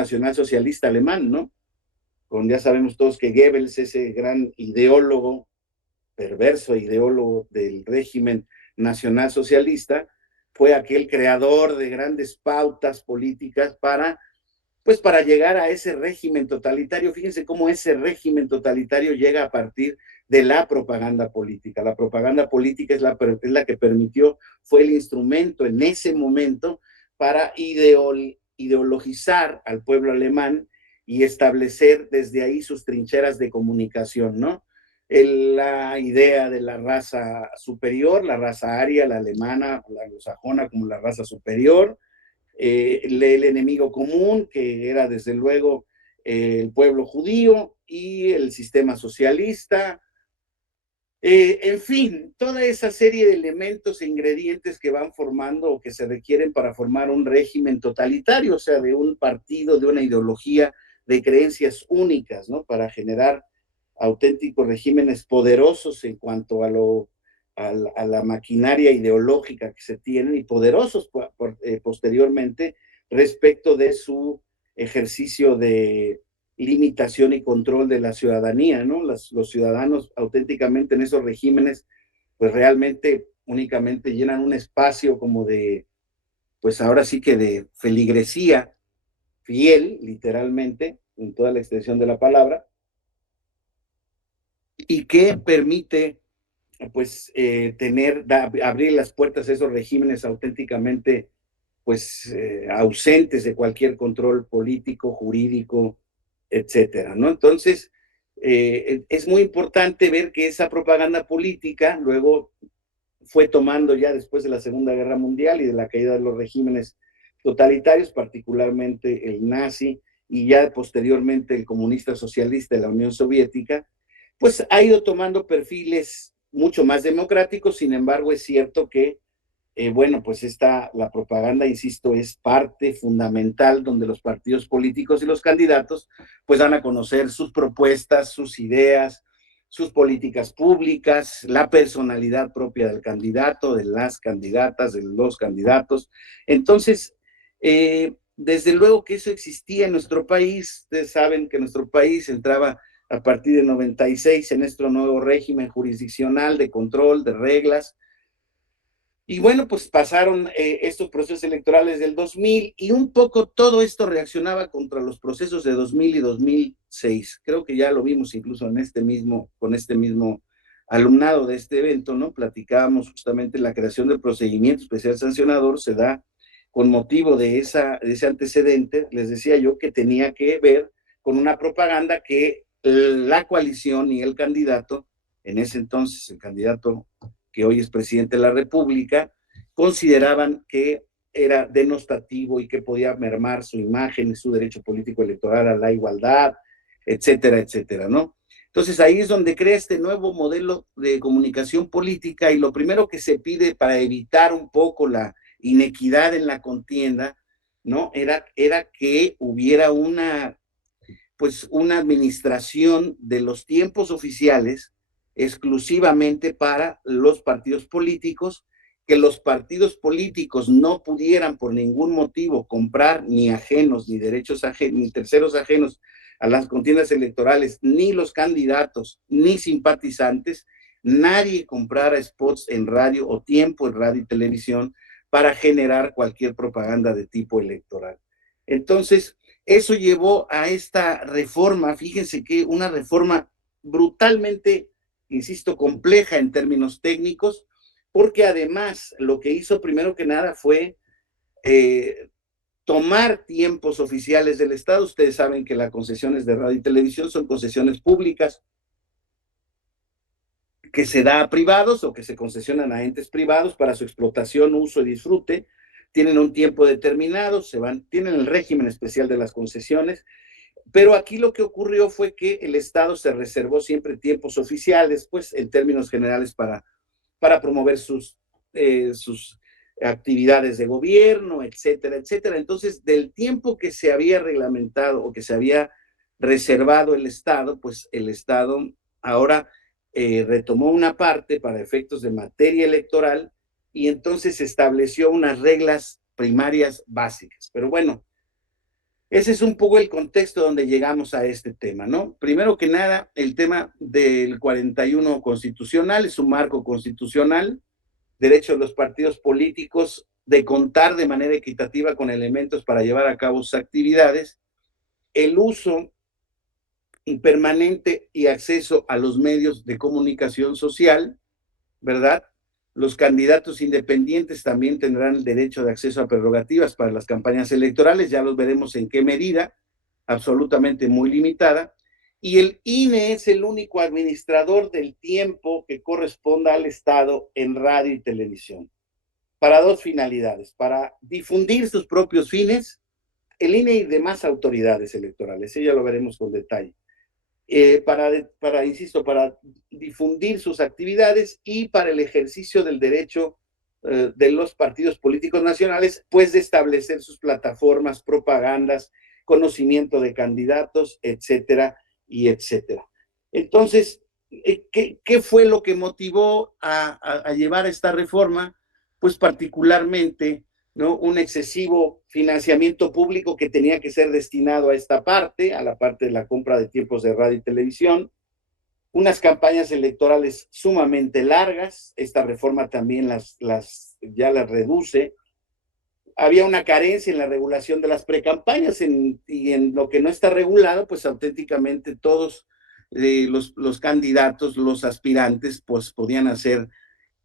Nacionalsocialista alemán, ¿no? Ya sabemos todos que Goebbels, ese gran ideólogo, perverso ideólogo del régimen nacionalsocialista, fue aquel creador de grandes pautas políticas para llegar a ese régimen totalitario. Fíjense cómo ese régimen totalitario llega a partir de la propaganda política. La propaganda política es la que permitió, fue el instrumento en ese momento para ideologizar al pueblo alemán y establecer desde ahí sus trincheras de comunicación, ¿no? La idea de la raza superior, la raza aria, la alemana, la anglosajona como la raza superior, el enemigo común, que era desde luego el pueblo judío y el sistema socialista, en fin, toda esa serie de elementos e ingredientes que van formando o que se requieren para formar un régimen totalitario, o sea, de un partido, de una ideología, de creencias únicas, ¿no? Para generar auténticos regímenes poderosos en cuanto a la maquinaria ideológica que se tienen y poderosos posteriormente respecto de su ejercicio de limitación y control de la ciudadanía, ¿no? Los ciudadanos auténticamente en esos regímenes, pues realmente únicamente llenan un espacio como de, pues ahora sí que de feligresía fiel, literalmente, en toda la extensión de la palabra, y que permite pues abrir las puertas a esos regímenes auténticamente pues ausentes de cualquier control político, jurídico, etcétera, ¿no? Entonces, es muy importante ver que esa propaganda política luego fue tomando ya después de la Segunda Guerra Mundial y de la caída de los regímenes totalitarios, particularmente el nazi y ya posteriormente el comunista socialista de la Unión Soviética, pues ha ido tomando perfiles mucho más democráticos. Sin embargo, es cierto que bueno, pues la propaganda, insisto, es parte fundamental donde los partidos políticos y los candidatos pues dan a conocer sus propuestas, sus ideas, sus políticas públicas, la personalidad propia del candidato, de las candidatas, de los candidatos. Entonces, desde luego que eso existía en nuestro país. Ustedes saben que nuestro país entraba a partir de 96 en nuestro nuevo régimen jurisdiccional de control, de reglas. Y bueno, pues pasaron estos procesos electorales del 2000 y un poco todo esto reaccionaba contra los procesos de 2000 y 2006. Creo que ya lo vimos incluso con este mismo alumnado de este evento, ¿no? Platicábamos justamente la creación del procedimiento especial sancionador, se da con motivo de ese antecedente, les decía yo, que tenía que ver con una propaganda que la coalición y el candidato, en ese entonces el candidato que hoy es presidente de la República, consideraban que era denostativo y que podía mermar su imagen y su derecho político electoral a la igualdad, etcétera, etcétera, ¿no? Entonces ahí es donde crea este nuevo modelo de comunicación política y lo primero que se pide para evitar un poco la inequidad en la contienda, ¿no? Era que hubiera pues una administración de los tiempos oficiales exclusivamente para los partidos políticos, que los partidos políticos no pudieran por ningún motivo comprar ni ajenos, ni derechos ajenos, ni terceros ajenos a las contiendas electorales, ni los candidatos, ni simpatizantes, nadie comprara spots en radio o tiempo en radio y televisión para generar cualquier propaganda de tipo electoral. Entonces, eso llevó a esta reforma, fíjense que una reforma brutalmente, insisto, compleja en términos técnicos, porque además lo que hizo primero que nada fue tomar tiempos oficiales del Estado. Ustedes saben que las concesiones de radio y televisión son concesiones públicas que se da a privados o que se concesionan a entes privados para su explotación, uso y disfrute. Tienen un tiempo determinado, tienen el régimen especial de las concesiones. Pero aquí lo que ocurrió fue que el Estado se reservó siempre tiempos oficiales, pues en términos generales para promover sus actividades de gobierno, etcétera, etcétera. Entonces, del tiempo que se había reglamentado o que se había reservado el Estado, pues el Estado ahora retomó una parte para efectos de materia electoral y entonces estableció unas reglas primarias básicas. Pero bueno, Ese es un poco el contexto donde llegamos a este tema, ¿no? Primero que nada, el tema del 41 constitucional, es un marco constitucional, derecho de los partidos políticos de contar de manera equitativa con elementos para llevar a cabo sus actividades, el uso permanente y acceso a los medios de comunicación social, ¿verdad? Los candidatos independientes también tendrán el derecho de acceso a prerrogativas para las campañas electorales, ya los veremos en qué medida, absolutamente muy limitada. Y el INE es el único administrador del tiempo que corresponda al Estado en radio y televisión, para dos finalidades: para difundir sus propios fines, el INE y demás autoridades electorales, ya lo veremos con detalle, insisto, para difundir sus actividades y para el ejercicio del derecho de los partidos políticos nacionales, pues de establecer sus plataformas, propagandas, conocimiento de candidatos, etcétera, y etcétera. Entonces, ¿qué fue lo que motivó a llevar esta reforma? Pues particularmente, ¿no?, un excesivo financiamiento público que tenía que ser destinado a esta parte, a la parte de la compra de tiempos de radio y televisión, unas campañas electorales sumamente largas, esta reforma también ya las reduce. Había una carencia en la regulación de las precampañas, y en lo que no está regulado, pues auténticamente todos los candidatos, los aspirantes, pues podían hacer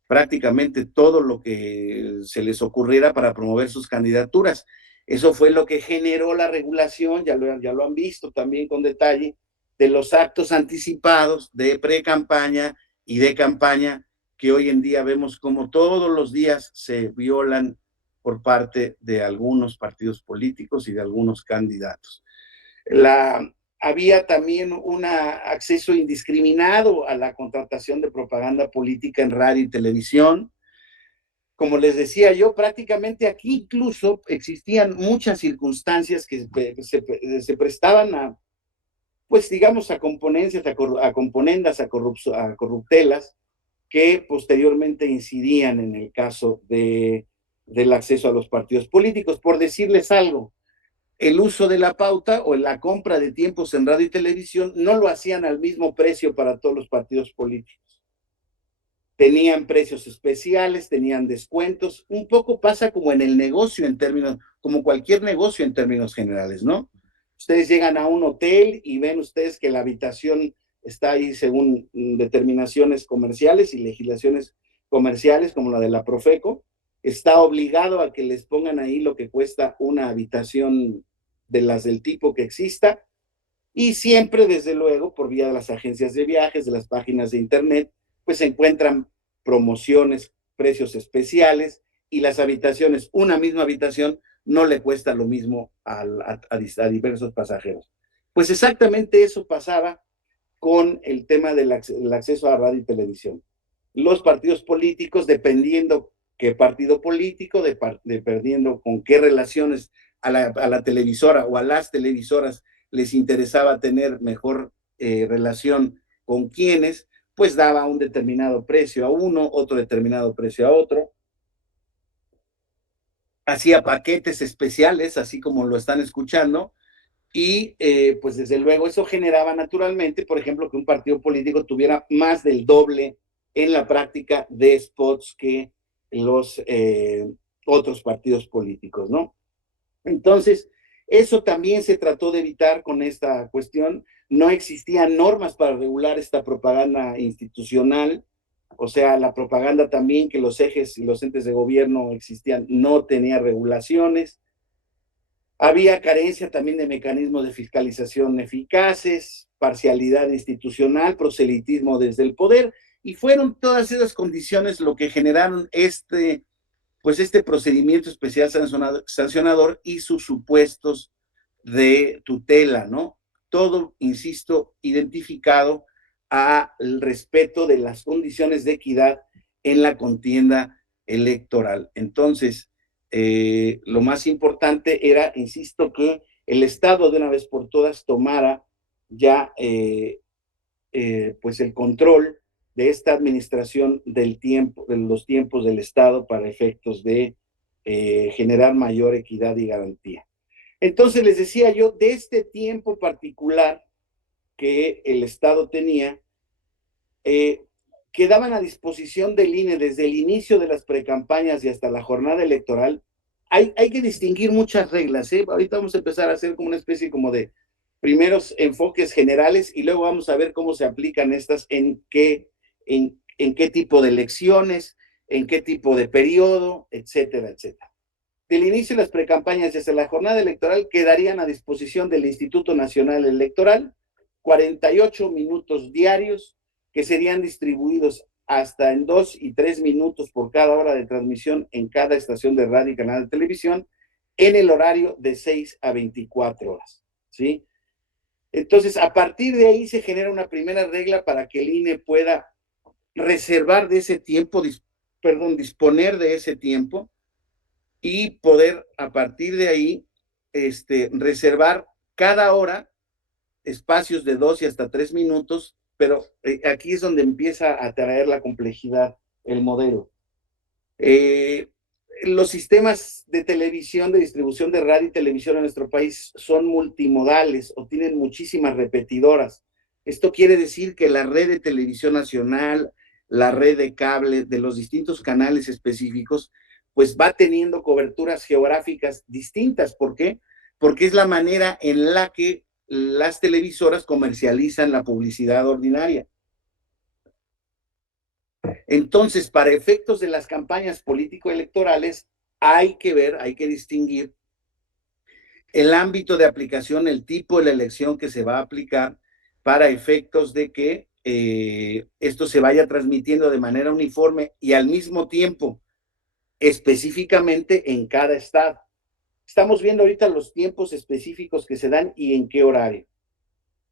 prácticamente todo lo que se les ocurriera para promover sus candidaturas. Eso fue lo que generó la regulación, ya lo han visto también con detalle, de los actos anticipados de pre-campaña y de campaña, que hoy en día vemos como todos los días se violan por parte de algunos partidos políticos y de algunos candidatos. Había también un acceso indiscriminado a la contratación de propaganda política en radio y televisión. Como les decía yo, prácticamente aquí incluso existían muchas circunstancias que se prestaban a, pues digamos, a componencias, a componendas, a corruptelas, que posteriormente incidían en el caso del acceso a los partidos políticos. Por decirles algo, el uso de la pauta o la compra de tiempos en radio y televisión no lo hacían al mismo precio para todos los partidos políticos. Tenían precios especiales, tenían descuentos. Un poco pasa como en el negocio en términos, como cualquier negocio en términos generales, ¿no? Ustedes llegan a un hotel y ven ustedes que la habitación está ahí según determinaciones comerciales y legislaciones comerciales, como la de la Profeco. Está obligado a que les pongan ahí lo que cuesta una habitación de las del tipo que exista, y siempre, desde luego, por vía de las agencias de viajes, de las páginas de internet, pues se encuentran promociones, precios especiales, y las habitaciones, una misma habitación, no le cuesta lo mismo a diversos pasajeros. Pues exactamente eso pasaba con el tema del acceso a radio y televisión. Los partidos políticos, dependiendo qué partido político, dependiendo con qué relaciones a la televisora o a las televisoras les interesaba tener mejor relación con quienes, pues daba un determinado precio a uno, otro determinado precio a otro. Hacía paquetes especiales, así como lo están escuchando, y pues desde luego eso generaba naturalmente, por ejemplo, que un partido político tuviera más del doble en la práctica de spots que los otros partidos políticos, ¿no? Entonces, eso también se trató de evitar con esta cuestión. No existían normas para regular esta propaganda institucional, o sea, la propaganda también que los ejes y los entes de gobierno existían no tenía regulaciones. Había carencia también de mecanismos de fiscalización eficaces, parcialidad institucional, proselitismo desde el poder, y fueron todas esas condiciones lo que generaron pues este procedimiento especial sancionador y sus supuestos de tutela, ¿no? Todo, insisto, identificado al respeto de las condiciones de equidad en la contienda electoral. Entonces, lo más importante era, insisto, que el Estado de una vez por todas tomara ya pues el control de esta administración del tiempo, de los tiempos del Estado para efectos de generar mayor equidad y garantía. Entonces les decía yo, de este tiempo particular que el Estado tenía, eh, quedaban a disposición del INE desde el inicio de las precampañas y hasta la jornada electoral. Hay que distinguir muchas reglas, ¿eh? Ahorita vamos a empezar a hacer como una especie como de primeros enfoques generales y luego vamos a ver cómo se aplican estas en qué tipo de elecciones, en qué tipo de periodo, etcétera, etcétera. Del inicio de las precampañas y hasta la jornada electoral quedarían a disposición del Instituto Nacional Electoral 48 minutos diarios que serían distribuidos hasta en 2 y 3 minutos por cada hora de transmisión en cada estación de radio y canal de televisión en el horario de 6 a 24 horas. ¿Sí? Entonces, a partir de ahí se genera una primera regla para que el INE pueda reservar de ese tiempo, disponer de ese tiempo y poder a partir de ahí reservar cada hora espacios de 2 y hasta 3 minutos, pero aquí es donde empieza a traer la complejidad el modelo. Los sistemas de televisión, de distribución de radio y televisión en nuestro país son multimodales o tienen muchísimas repetidoras. Esto quiere decir que la red de televisión nacional, la red de cable de los distintos canales específicos, pues va teniendo coberturas geográficas distintas. ¿Por qué? Porque es la manera en la que las televisoras comercializan la publicidad ordinaria. Entonces, para efectos de las campañas político-electorales, hay que ver, hay que distinguir el ámbito de aplicación, el tipo de la elección que se va a aplicar para efectos de que esto se vaya transmitiendo de manera uniforme y al mismo tiempo, específicamente en cada estado. Estamos viendo ahorita los tiempos específicos que se dan y en qué horario.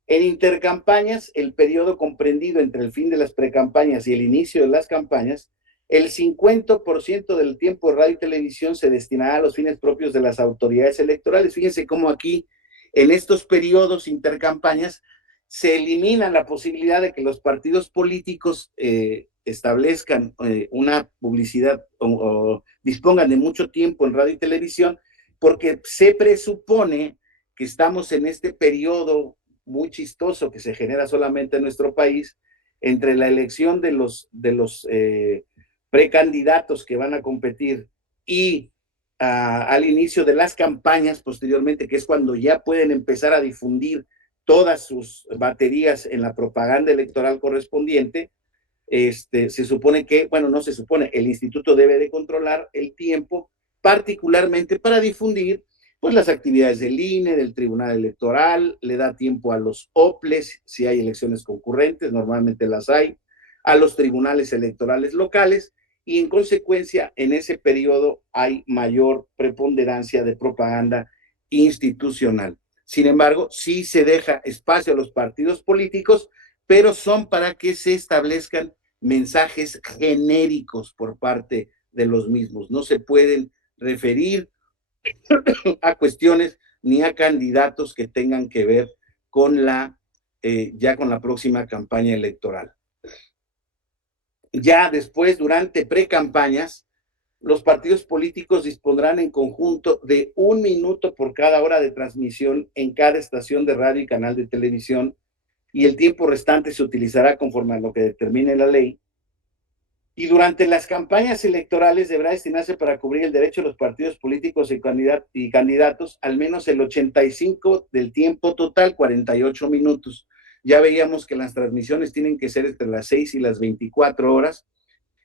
En intercampañas, el periodo comprendido entre el fin de las precampañas y el inicio de las campañas, el 50% del tiempo de radio y televisión se destinará a los fines propios de las autoridades electorales. Fíjense cómo aquí, en estos periodos intercampañas, se elimina la posibilidad de que los partidos políticos establezcan una publicidad o dispongan de mucho tiempo en radio y televisión, porque se presupone que estamos en este periodo muy chistoso que se genera solamente en nuestro país entre la elección de los precandidatos que van a competir y al inicio de las campañas posteriormente, que es cuando ya pueden empezar a difundir todas sus baterías en la propaganda electoral correspondiente. Se supone que, bueno, no se supone, el instituto debe de controlar el tiempo, particularmente para difundir pues las actividades del INE, del Tribunal Electoral, le da tiempo a los OPLES, si hay elecciones concurrentes, normalmente las hay, a los tribunales electorales locales, y en consecuencia, en ese periodo hay mayor preponderancia de propaganda institucional. Sin embargo, sí se deja espacio a los partidos políticos, pero son para que se establezcan mensajes genéricos por parte de los mismos. No se pueden referir a cuestiones ni a candidatos que tengan que ver con ya con la próxima campaña electoral. Ya después, durante precampañas, los partidos políticos dispondrán en conjunto de 1 minuto por cada hora de transmisión en cada estación de radio y canal de televisión, y el tiempo restante se utilizará conforme a lo que determine la ley. Y durante las campañas electorales deberá destinarse para cubrir el derecho de los partidos políticos y candidatos al menos el 85% del tiempo total, 48 minutos. Ya veíamos que las transmisiones tienen que ser entre las 6 y las 24 horas.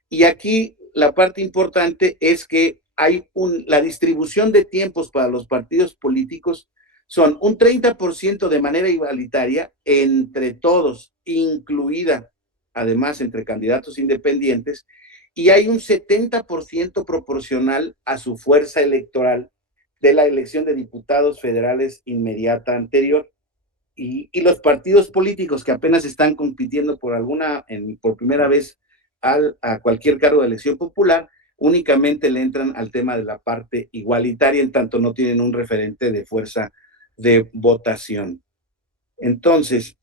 Y aquí la parte importante es que hay la distribución de tiempos para los partidos políticos son un 30% de manera igualitaria entre todos, incluida además entre candidatos independientes, y hay un 70% proporcional a su fuerza electoral de la elección de diputados federales inmediata anterior. Y los partidos políticos que apenas están compitiendo por primera vez a cualquier cargo de elección popular, únicamente le entran al tema de la parte igualitaria, en tanto no tienen un referente de fuerza de votación. Entonces,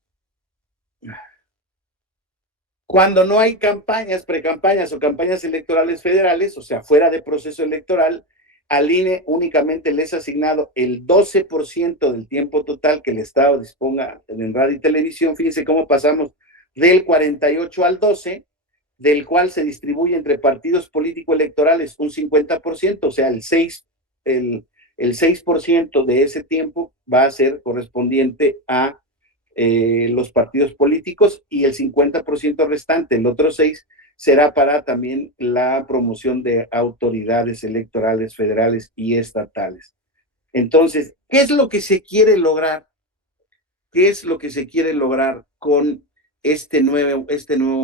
cuando no hay campañas, precampañas o campañas electorales federales, o sea, fuera de proceso electoral, Al INE únicamente le es asignado el 12% del tiempo total que el Estado disponga en radio y televisión. Fíjense cómo pasamos del 48 al 12, del cual se distribuye entre partidos político-electorales un 50%, o sea, el 6% de ese tiempo va a ser correspondiente a los partidos políticos, y el 50% restante, el otro 6%, será para también la promoción de autoridades electorales federales y estatales. Entonces, ¿qué es lo que se quiere lograr? ¿Qué es lo que se quiere lograr con este nuevo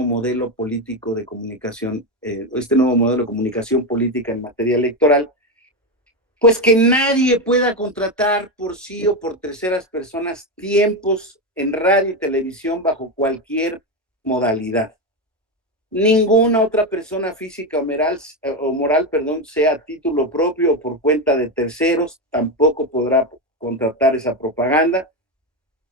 modelo político de comunicación, este nuevo modelo de comunicación política en materia electoral? Pues que nadie pueda contratar por sí o por terceras personas tiempos en radio y televisión bajo cualquier modalidad. Ninguna otra persona física o moral, sea a título propio o por cuenta de terceros, tampoco podrá contratar esa propaganda.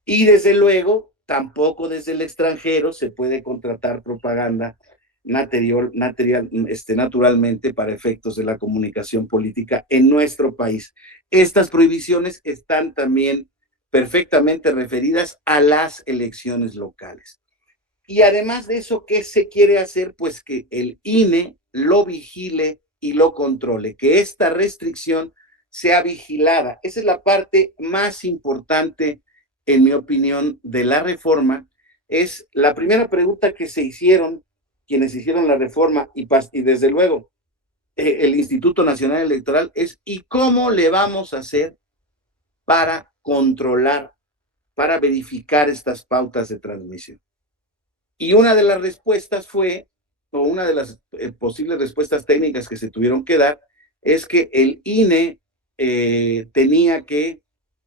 Y desde luego, tampoco desde el extranjero se puede contratar propaganda naturalmente para efectos de la comunicación política en nuestro país. Estas prohibiciones están también perfectamente referidas a las elecciones locales. Y además de eso, ¿qué se quiere hacer? Pues que el INE lo vigile y lo controle, que esta restricción sea vigilada. Esa es la parte más importante, en mi opinión, de la reforma. Es la primera pregunta que se hicieron quienes hicieron la reforma, y desde luego el Instituto Nacional Electoral, es: ¿y cómo le vamos a hacer para controlar, para verificar estas pautas de transmisión? Y una de las respuestas fue, o una de las posibles respuestas técnicas que se tuvieron que dar, es que el INE tenía que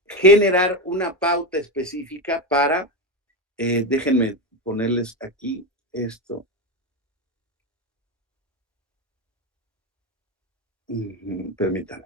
generar una pauta específica para, déjenme ponerles aquí esto. Permítanme.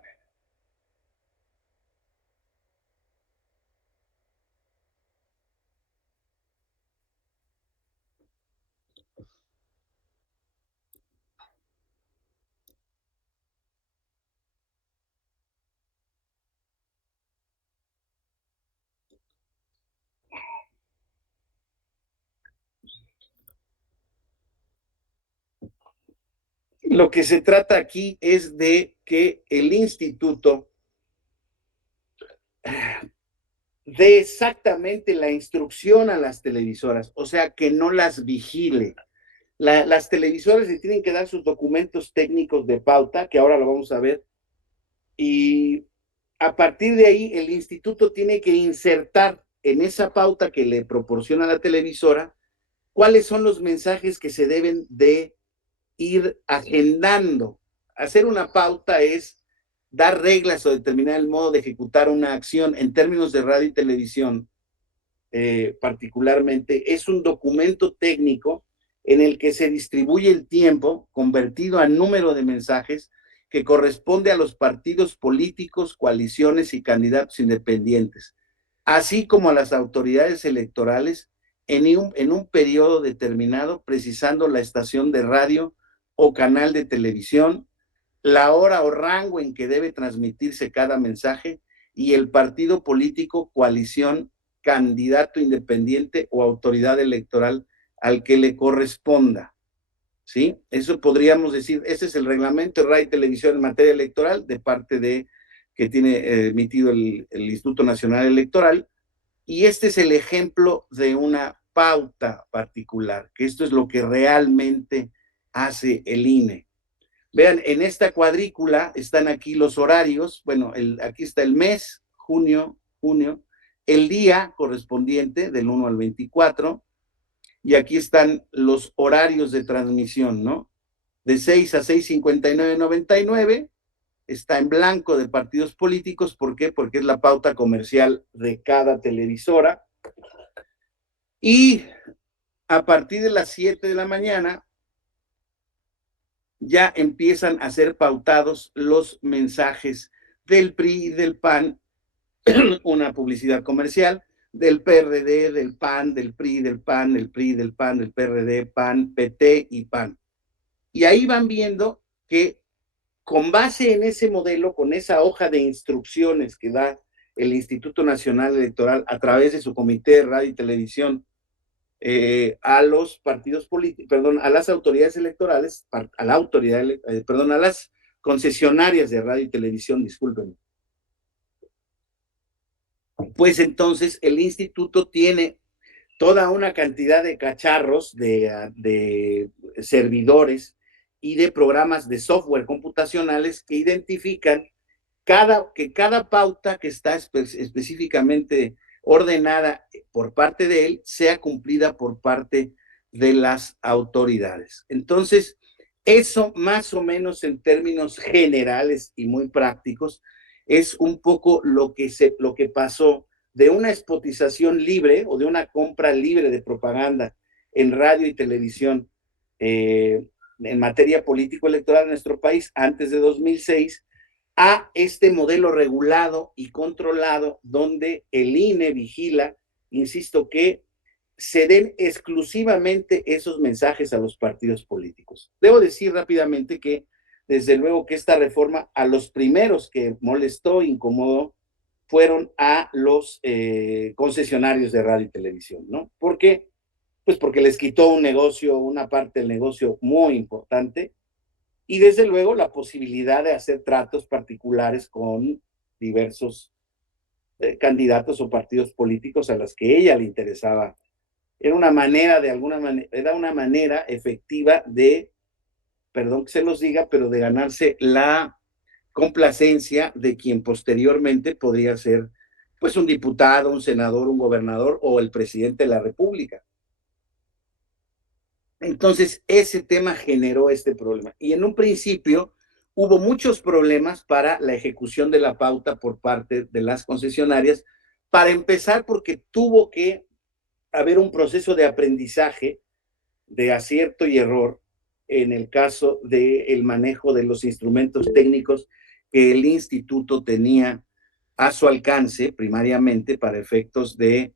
Lo que se trata aquí es de que el instituto dé exactamente la instrucción a las televisoras, o sea, que no las vigile. Las televisoras le tienen que dar sus documentos técnicos de pauta, que ahora lo vamos a ver, y a partir de ahí el instituto tiene que insertar en esa pauta que le proporciona la televisora cuáles son los mensajes que se deben de ir agendando. Hacer una pauta es dar reglas o determinar el modo de ejecutar una acción. En términos de radio y televisión, particularmente, es un documento técnico en el que se distribuye el tiempo convertido a número de mensajes que corresponde a los partidos políticos, coaliciones y candidatos independientes, así como a las autoridades electorales en un periodo determinado, precisando la estación de radio o canal de televisión, la hora o rango en que debe transmitirse cada mensaje, y el partido político, coalición, candidato independiente o autoridad electoral al que le corresponda. ¿Sí? Eso podríamos decir, ese es el reglamento de radio y televisión en materia electoral de parte de que tiene emitido el Instituto Nacional Electoral, y este es el ejemplo de una pauta particular, que esto es lo que realmente hace el INE. Vean, en esta cuadrícula están aquí los horarios. Bueno, aquí está el mes, junio, el día correspondiente del 1 al 24, y aquí están los horarios de transmisión, ¿no? De 6 a 6:59:99, está en blanco de partidos políticos. ¿Por qué? Porque es la pauta comercial de cada televisora. Y a partir de las 7 de la mañana ya empiezan a ser pautados los mensajes del PRI y del PAN, una publicidad comercial, del PRD, del PAN, del PRI, del PAN, del PRI, del PAN, del PRD, PAN, PT y PAN. Y ahí van viendo que con base en ese modelo, con esa hoja de instrucciones que da el Instituto Nacional Electoral a través de su comité de radio y televisión, a los partidos políticos, perdón, a las autoridades electorales, a la autoridad, perdón, a las concesionarias de radio y televisión, discúlpenme. Pues entonces el instituto tiene toda una cantidad de cacharros, de servidores y de programas de software computacionales que identifican que cada pauta que está específicamente ordenada por parte de él sea cumplida por parte de las autoridades. Entonces, eso más o menos en términos generales y muy prácticos es un poco lo que pasó de una spotización libre o de una compra libre de propaganda en radio y televisión en materia político-electoral en nuestro país antes de 2006 a este modelo regulado y controlado donde el INE vigila, insisto, que se den exclusivamente esos mensajes a los partidos políticos. Debo decir rápidamente que, desde luego, que esta reforma a los primeros que molestó, incomodó, fueron a los concesionarios de radio y televisión, ¿no? ¿Por qué? Pues porque les quitó un negocio, una parte del negocio muy importante, y desde luego la posibilidad de hacer tratos particulares con diversos candidatos o partidos políticos a los que ella le interesaba. Era una manera, de alguna manera, era una manera efectiva de, perdón que se los diga, pero de ganarse la complacencia de quien posteriormente podría ser pues un diputado, un senador, un gobernador o el presidente de la República. Entonces, ese tema generó este problema. Y en un principio hubo muchos problemas para la ejecución de la pauta por parte de las concesionarias, para empezar porque tuvo que haber un proceso de aprendizaje, de acierto y error, en el caso del manejo de los instrumentos técnicos que el instituto tenía a su alcance primariamente para efectos de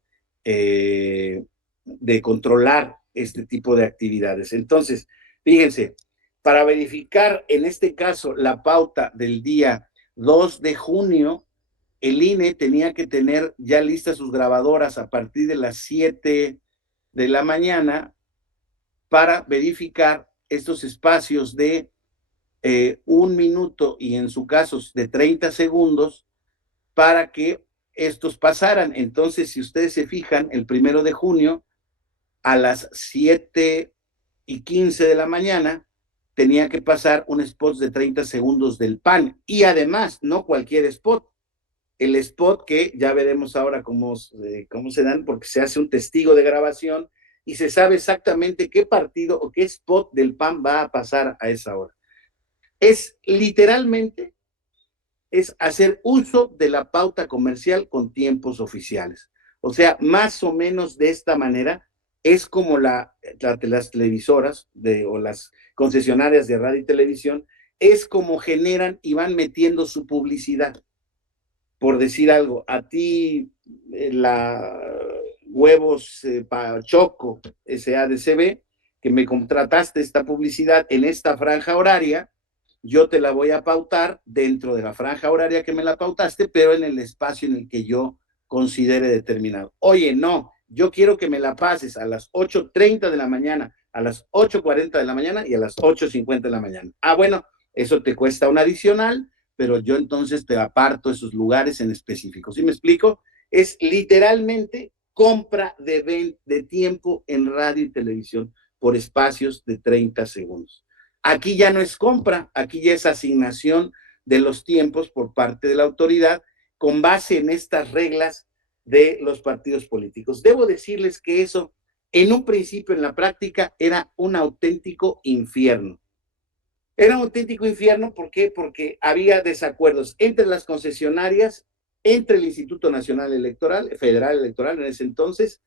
controlar este tipo de actividades. Entonces, fíjense, para verificar en este caso la pauta del día 2 de junio, el INE tenía que tener ya listas sus grabadoras a partir de las 7 de la mañana para verificar estos espacios de 1 minuto y en su caso de 30 segundos para que estos pasaran. Entonces, si ustedes se fijan, el 1 de junio a las 7:15 de la mañana tenía que pasar un spot de 30 segundos del PAN y además no cualquier spot, el spot que ya veremos ahora cómo se dan, porque se hace un testigo de grabación y se sabe exactamente qué partido o qué spot del PAN va a pasar a esa hora. Es literalmente, es hacer uso de la pauta comercial con tiempos oficiales. O sea, más o menos de esta manera es como las televisoras o las concesionarias de radio y televisión, es como generan y van metiendo su publicidad. Por decir algo, a ti la Huevos Choco SADCB, que me contrataste esta publicidad en esta franja horaria, yo te la voy a pautar dentro de la franja horaria que me la pautaste, pero en el espacio en el que yo considere determinado. Oye, no, yo quiero que me la pases a las 8:30 de la mañana, a las 8:40 de la mañana y a las 8:50 de la mañana. Ah, bueno, eso te cuesta un adicional, pero yo entonces te aparto esos lugares en específico. ¿Sí me explico? Es literalmente compra de tiempo en radio y televisión por espacios de 30 segundos. Aquí ya no es compra, aquí ya es asignación de los tiempos por parte de la autoridad con base en estas reglas de los partidos políticos. Debo decirles que eso, en un principio, en la práctica, era un auténtico infierno. Era un auténtico infierno, ¿por qué? Porque había desacuerdos entre las concesionarias, entre el Instituto Nacional Electoral, Federal Electoral en ese entonces,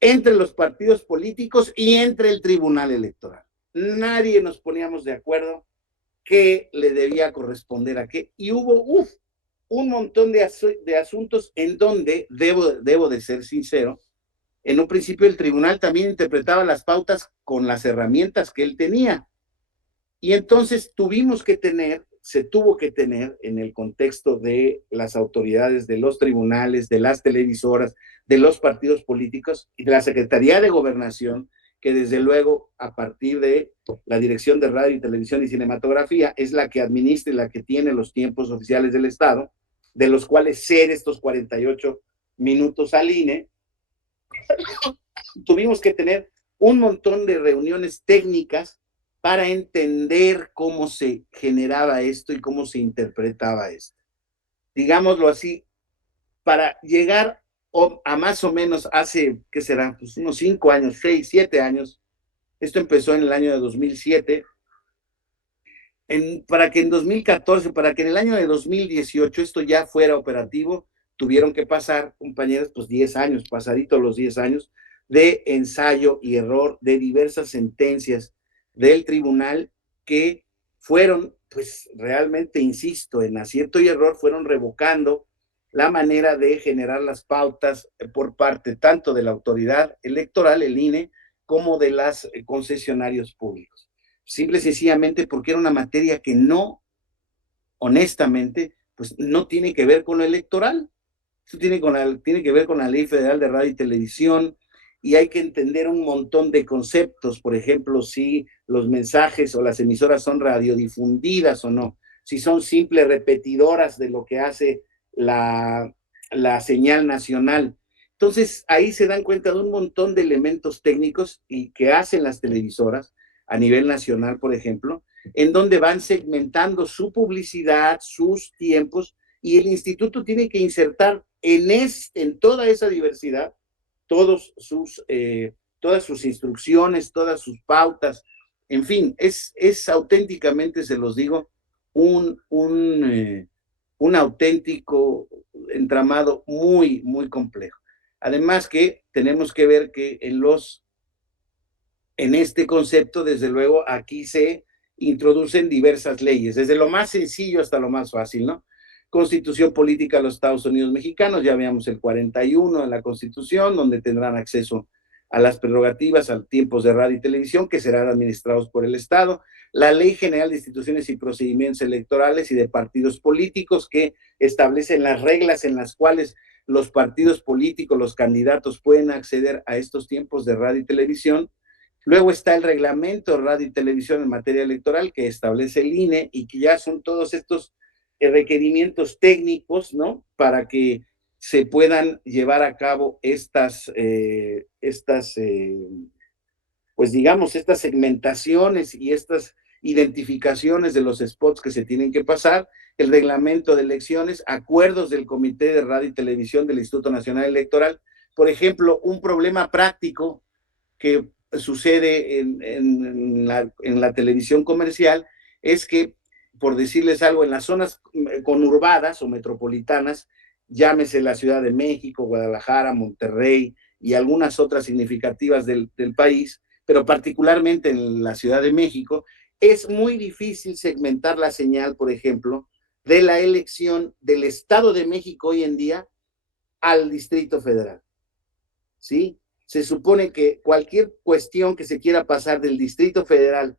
entre los partidos políticos y entre el Tribunal Electoral. Nadie nos poníamos de acuerdo qué le debía corresponder a qué. Y hubo un montón de asuntos en donde, debo de ser sincero, en un principio el tribunal también interpretaba las pautas con las herramientas que él tenía. Y entonces tuvimos que tener se tuvo que tener en el contexto de las autoridades, de los tribunales, de las televisoras, de los partidos políticos y de la Secretaría de Gobernación, que desde luego a partir de la Dirección de Radio y Televisión y Cinematografía es la que administra y la que tiene los tiempos oficiales del Estado, de los cuales cede estos 48 minutos al INE. Tuvimos que tener un montón de reuniones técnicas para entender cómo se generaba esto y cómo se interpretaba esto. Digámoslo así, para llegar a más o menos hace, ¿qué será? Pues unos 5 años, 6, 7 años. Esto empezó en el año de 2007. Para que en 2014, para que en el año de 2018 esto ya fuera operativo, tuvieron que pasar, compañeros, pues 10 años, pasaditos los 10 años, de ensayo y error de diversas sentencias del tribunal que fueron, pues realmente, insisto, en acierto y error, fueron revocando la manera de generar las pautas por parte tanto de la autoridad electoral, el INE, como de los concesionarios públicos. Simple y sencillamente porque era una materia que no, honestamente, pues no tiene que ver con lo electoral. Esto tiene que ver con la Ley Federal de Radio y Televisión, y hay que entender un montón de conceptos, por ejemplo, si los mensajes o las emisoras son radiodifundidas o no, si son simples repetidoras de lo que hace la señal nacional. Entonces, ahí se dan cuenta de un montón de elementos técnicos y que hacen las televisoras a nivel nacional, por ejemplo, en donde van segmentando su publicidad, sus tiempos, y el instituto tiene que insertar en toda esa diversidad todas sus instrucciones, todas sus pautas, en fin, es auténticamente, se los digo, un auténtico entramado muy, muy complejo. Además que tenemos que ver que en este concepto, desde luego, aquí se introducen diversas leyes, desde lo más sencillo hasta lo más fácil, ¿no? Constitución política de los Estados Unidos mexicanos, ya veamos el 41 en la Constitución, donde tendrán acceso a las prerrogativas, a tiempos de radio y televisión que serán administrados por el Estado, la Ley General de Instituciones y Procedimientos Electorales y de Partidos Políticos, que establecen las reglas en las cuales los partidos políticos, los candidatos pueden acceder a estos tiempos de radio y televisión. Luego está el reglamento de radio y televisión en materia electoral que establece el INE y que ya son todos estos requerimientos técnicos, ¿no? Para que se puedan llevar a cabo pues digamos, estas segmentaciones y estas identificaciones de los spots que se tienen que pasar, el reglamento de elecciones, acuerdos del Comité de Radio y Televisión del Instituto Nacional Electoral. Por ejemplo, un problema práctico que sucede en la televisión comercial es que, por decirles algo, en las zonas conurbadas o metropolitanas, llámese la Ciudad de México, Guadalajara, Monterrey y algunas otras significativas del país, pero particularmente en la Ciudad de México, es muy difícil segmentar la señal, por ejemplo, de la elección del Estado de México hoy en día al Distrito Federal, ¿sí? Se supone que cualquier cuestión que se quiera pasar del Distrito Federal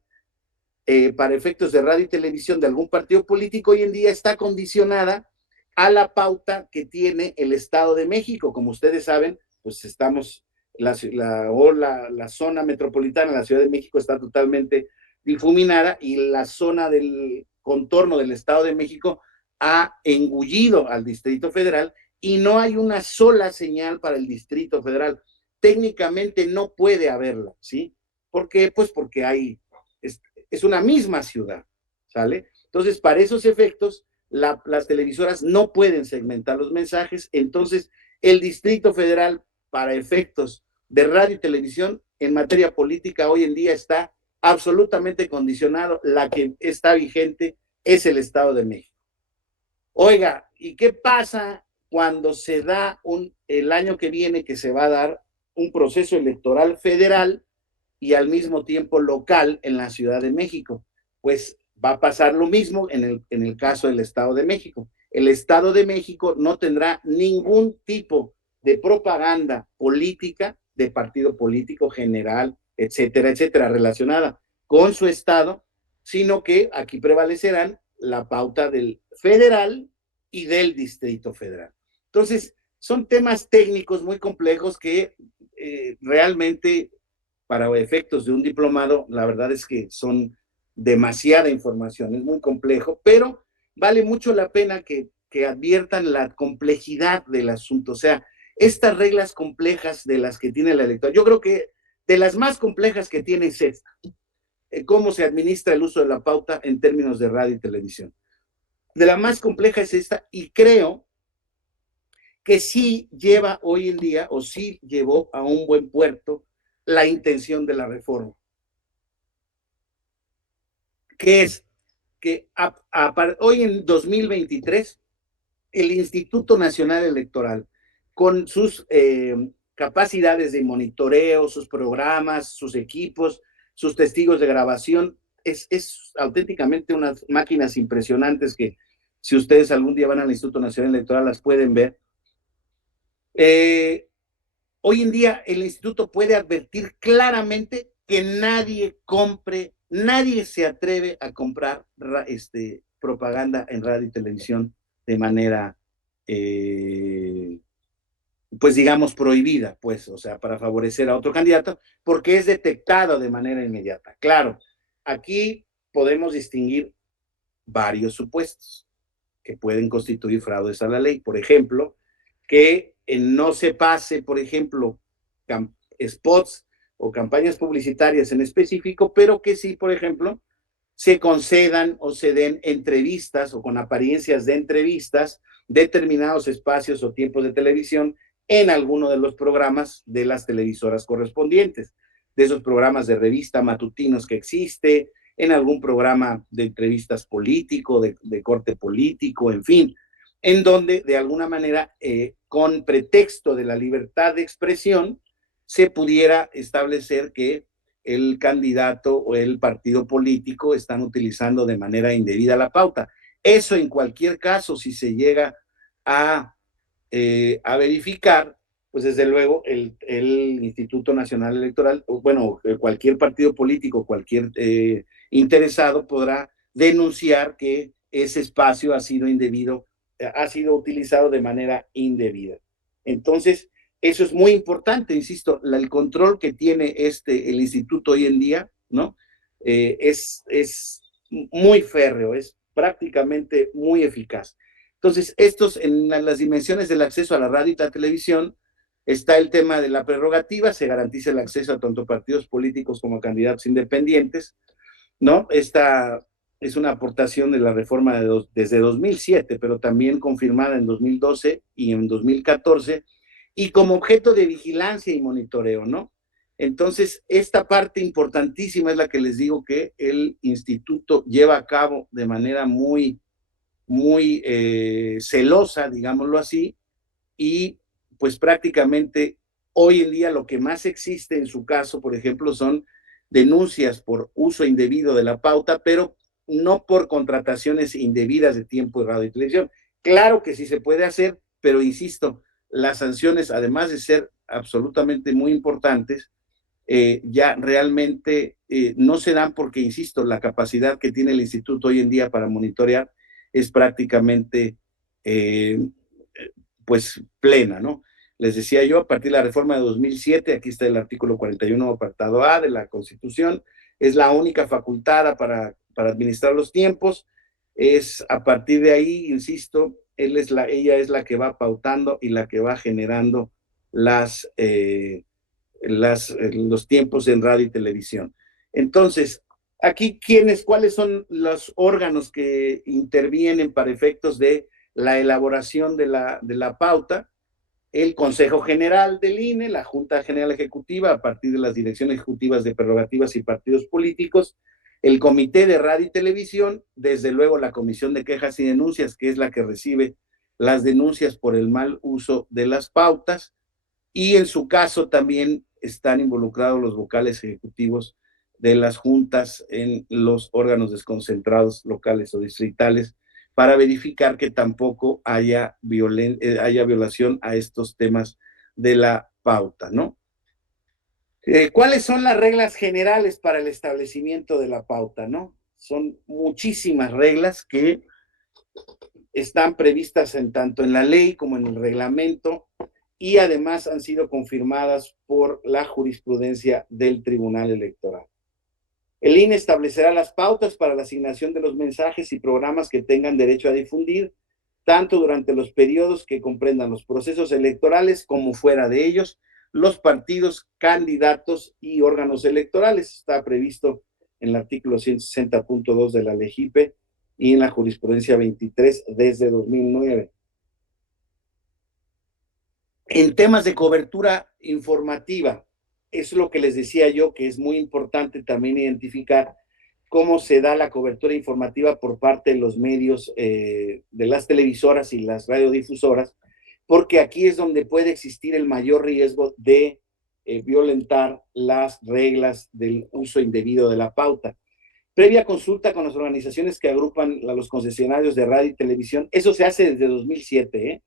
para efectos de radio y televisión de algún partido político hoy en día está condicionada a la pauta que tiene el Estado de México. Como ustedes saben, pues estamos, la zona metropolitana, la Ciudad de México está totalmente difuminada y la zona del contorno del Estado de México ha engullido al Distrito Federal y no hay una sola señal para el Distrito Federal. Técnicamente no puede haberla, ¿sí? ¿Por qué? Pues porque es una misma ciudad, ¿sale? Entonces, para esos efectos, las televisoras no pueden segmentar los mensajes, entonces el Distrito Federal, para efectos de radio y televisión, en materia política, hoy en día está absolutamente condicionado. La que está vigente es el Estado de México. Oiga, ¿y qué pasa cuando se da el año que viene, que se va a dar un proceso electoral federal y al mismo tiempo local en la Ciudad de México? Pues va a pasar lo mismo en el caso del Estado de México. El Estado de México no tendrá ningún tipo de propaganda política, de partido político general, etcétera, etcétera, relacionada con su Estado, sino que aquí prevalecerán la pauta del federal y del Distrito Federal. Entonces, son temas técnicos muy complejos que realmente, para efectos de un diplomado, la verdad es que son demasiada información, es muy complejo, pero vale mucho la pena que adviertan la complejidad del asunto. O sea, estas reglas complejas de las que tiene la electoral, yo creo que de las más complejas que tiene es esta, cómo se administra el uso de la pauta en términos de radio y televisión. De la más compleja es esta, y creo que sí lleva hoy en día, o sí llevó a un buen puerto, la intención de la reforma, que es que hoy en 2023 el Instituto Nacional Electoral, con sus capacidades de monitoreo, sus programas, sus equipos, sus testigos de grabación, es auténticamente unas máquinas impresionantes que si ustedes algún día van al Instituto Nacional Electoral las pueden ver. Hoy en día el instituto puede advertir claramente que nadie compre, nadie se atreve a comprar propaganda en radio y televisión de manera, pues digamos, prohibida, pues, o sea, para favorecer a otro candidato, porque es detectado de manera inmediata. Claro, aquí podemos distinguir varios supuestos que pueden constituir fraudes a la ley. Por ejemplo, que no se pase, por ejemplo, spots o campañas publicitarias en específico, pero que sí, por ejemplo, se concedan o se den entrevistas o con apariencias de entrevistas determinados espacios o tiempos de televisión en alguno de los programas de las televisoras correspondientes, de esos programas de revista matutinos que existe, en algún programa de entrevistas político, de corte político, en fin, en donde de alguna manera, con pretexto de la libertad de expresión, se pudiera establecer que el candidato o el partido político están utilizando de manera indebida la pauta. Eso en cualquier caso, si se llega a verificar, pues desde luego el Instituto Nacional Electoral, bueno, cualquier partido político, cualquier interesado podrá denunciar que ese espacio ha sido indebido, ha sido utilizado de manera indebida. Entonces, eso es muy importante, insisto, el control que tiene el instituto hoy en día, ¿no? Es muy férreo, es prácticamente muy eficaz. Entonces, en las dimensiones del acceso a la radio y la televisión, está el tema de la prerrogativa, se garantiza el acceso a tanto partidos políticos como a candidatos independientes, ¿no? Esta es una aportación de la reforma desde 2007, pero también confirmada en 2012 y en 2014, y como objeto de vigilancia y monitoreo, ¿no? Entonces, esta parte importantísima es la que les digo que el instituto lleva a cabo de manera muy, muy celosa, digámoslo así, y pues prácticamente hoy en día lo que más existe en su caso, por ejemplo, son denuncias por uso indebido de la pauta, pero no por contrataciones indebidas de tiempo de radio y televisión. Claro que sí se puede hacer, pero insisto, las sanciones, además de ser absolutamente muy importantes, ya realmente no se dan porque, insisto, la capacidad que tiene el instituto hoy en día para monitorear es prácticamente pues plena, ¿no? Les decía yo, a partir de la reforma de 2007, aquí está el artículo 41, apartado A de la Constitución, es la única facultada para administrar los tiempos, es a partir de ahí, insisto, ella es la que va pautando y la que va generando los tiempos en radio y televisión. Entonces, aquí, ¿cuáles son los órganos que intervienen para efectos de la elaboración de la pauta? El Consejo General del INE, la Junta General Ejecutiva, a partir de las direcciones ejecutivas de prerrogativas y partidos políticos, el Comité de Radio y Televisión, desde luego la Comisión de Quejas y Denuncias, que es la que recibe las denuncias por el mal uso de las pautas, y en su caso también están involucrados los vocales ejecutivos de las juntas en los órganos desconcentrados locales o distritales para verificar que tampoco haya violación a estos temas de la pauta, ¿no? ¿Cuáles son las reglas generales para el establecimiento de la pauta, no? son muchísimas reglas que están previstas tanto en la ley como en el reglamento y además han sido confirmadas por la jurisprudencia del Tribunal Electoral. El INE establecerá las pautas para la asignación de los mensajes y programas que tengan derecho a difundir, tanto durante los periodos que comprendan los procesos electorales como fuera de ellos, los partidos, candidatos y órganos electorales. Está previsto en el artículo 160.2 de la LEGIPE y en la jurisprudencia 23 desde 2009. En temas de cobertura informativa, es lo que les decía yo, que es muy importante también identificar cómo se da la cobertura informativa por parte de los medios, de las televisoras y las radiodifusoras, porque aquí es donde puede existir el mayor riesgo de violentar las reglas del uso indebido de la pauta. Previa consulta con las organizaciones que agrupan a los concesionarios de radio y televisión, eso se hace desde 2007,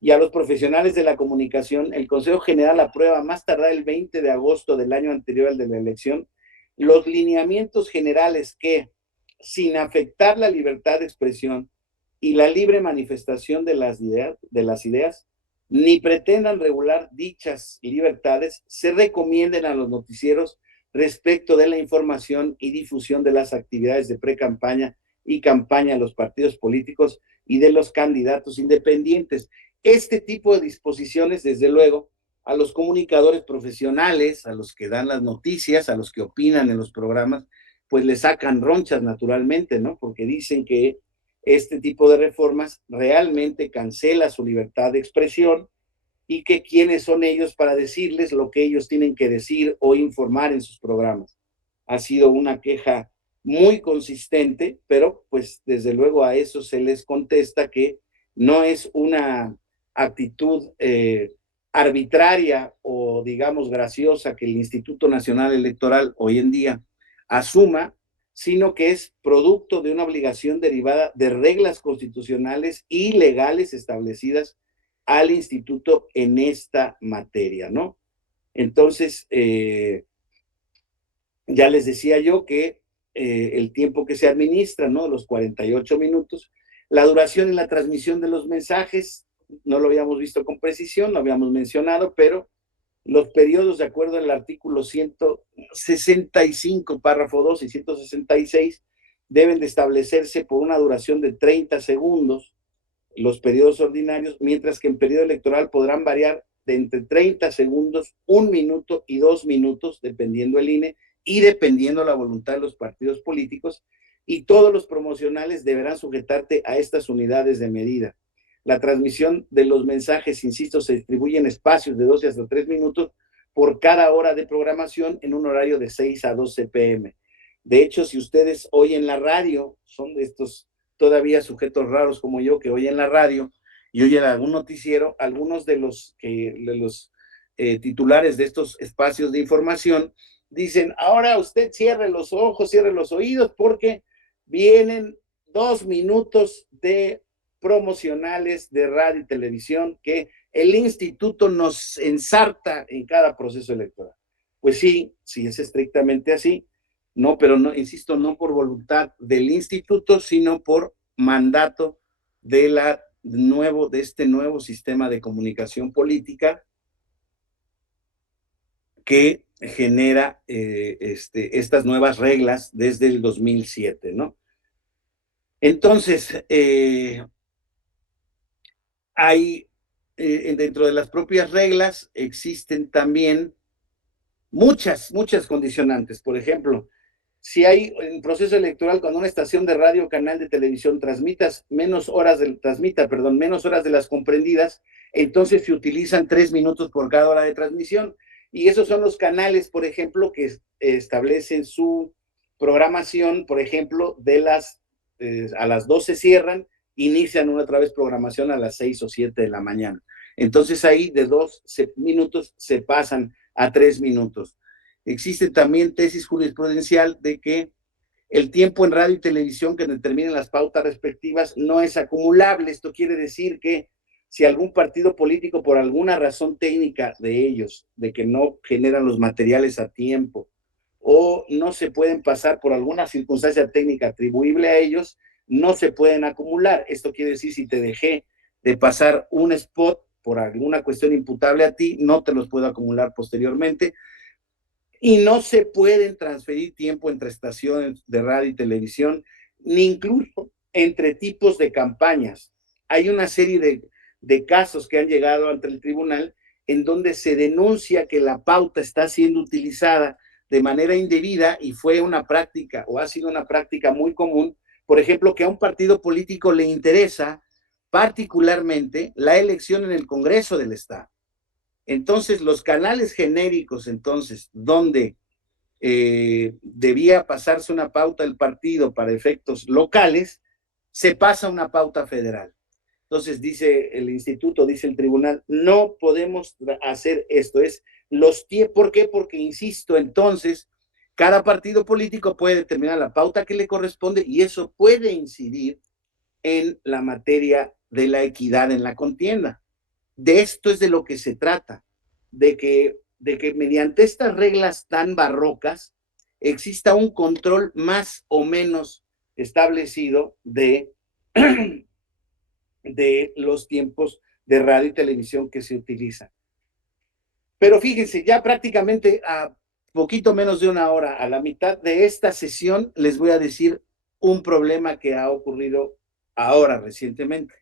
y a los profesionales de la comunicación, el Consejo General aprueba más tardar el 20 de agosto del año anterior al de la elección los lineamientos generales que, sin afectar la libertad de expresión y la libre manifestación de las ideas, ni pretendan regular dichas libertades, se recomienden a los noticieros respecto de la información y difusión de las actividades de pre-campaña y campaña a los partidos políticos y de los candidatos independientes. Este tipo de disposiciones, desde luego, a los comunicadores profesionales, a los que dan las noticias, a los que opinan en los programas, pues le sacan ronchas naturalmente, ¿no? Porque dicen que este tipo de reformas realmente cancela su libertad de expresión y que quiénes son ellos para decirles lo que ellos tienen que decir o informar en sus programas. Ha sido una queja muy consistente, pero pues desde luego a eso se les contesta que no es una actitud arbitraria o digamos graciosa que el Instituto Nacional Electoral hoy en día asuma, sino que es producto de una obligación derivada de reglas constitucionales y legales establecidas al instituto en esta materia, ¿no? Entonces, ya les decía yo que el tiempo que se administra, ¿no? Los 48 minutos, la duración en la transmisión de los mensajes, no lo habíamos visto con precisión, lo habíamos mencionado, pero los periodos, de acuerdo al artículo 165, párrafo 2 y 166, deben de establecerse por una duración de 30 segundos, los periodos ordinarios, mientras que en periodo electoral podrán variar de entre 30 segundos, 1 minuto y 2 minutos, dependiendo el INE y dependiendo la voluntad de los partidos políticos, y todos los promocionales deberán sujetarte a estas unidades de medida. La transmisión de los mensajes, insisto, se distribuye en espacios de 12 hasta 3 minutos por cada hora de programación en un horario de 6 a 12 p.m. De hecho, si ustedes oyen la radio, son de estos todavía sujetos raros como yo que oyen la radio y oyen algún noticiero, algunos de los titulares de estos espacios de información dicen, ahora usted cierre los ojos, cierre los oídos, porque vienen 2 minutos de promocionales de radio y televisión que el instituto nos ensarta en cada proceso electoral. Pues sí, sí es estrictamente así, no, pero no, insisto, no por voluntad del instituto, sino por mandato de este nuevo sistema de comunicación política que genera estas nuevas reglas desde el 2007, ¿no? Entonces, hay dentro de las propias reglas existen también muchas condicionantes. Por ejemplo, si hay en proceso electoral, cuando una estación de radio o canal de televisión transmita menos horas de las comprendidas, entonces se utilizan 3 minutos por cada hora de transmisión. Y esos son los canales, por ejemplo, que establecen su programación, por ejemplo, a las 12 cierran, inician otra vez programación a las 6 o 7 de la mañana. Entonces ahí de 2 minutos se pasan a 3 minutos. Existe también tesis jurisprudencial de que el tiempo en radio y televisión que determinen las pautas respectivas no es acumulable. Esto quiere decir que si algún partido político, por alguna razón técnica de ellos, de que no generan los materiales a tiempo, o no se pueden pasar por alguna circunstancia técnica atribuible a ellos, no se pueden acumular. Esto quiere decir, si te dejé de pasar un spot por alguna cuestión imputable a ti, no te los puedo acumular posteriormente, y no se pueden transferir tiempo entre estaciones de radio y televisión, ni incluso entre tipos de campañas. Hay una serie de casos que han llegado ante el tribunal en donde se denuncia que la pauta está siendo utilizada de manera indebida, y fue una práctica, o ha sido una práctica muy común, por ejemplo, que a un partido político le interesa particularmente la elección en el Congreso del Estado. Entonces, los canales genéricos, entonces, donde debía pasarse una pauta del partido para efectos locales, se pasa una pauta federal. Entonces, dice el instituto, dice el tribunal, no podemos hacer esto. ¿Por qué? Porque, insisto, entonces, cada partido político puede determinar la pauta que le corresponde, y eso puede incidir en la materia de la equidad en la contienda. De esto es de lo que se trata, de que mediante estas reglas tan barrocas exista un control más o menos establecido de los tiempos de radio y televisión que se utilizan. Pero fíjense, ya prácticamente a poquito menos de una hora, a la mitad de esta sesión, les voy a decir un problema que ha ocurrido ahora recientemente.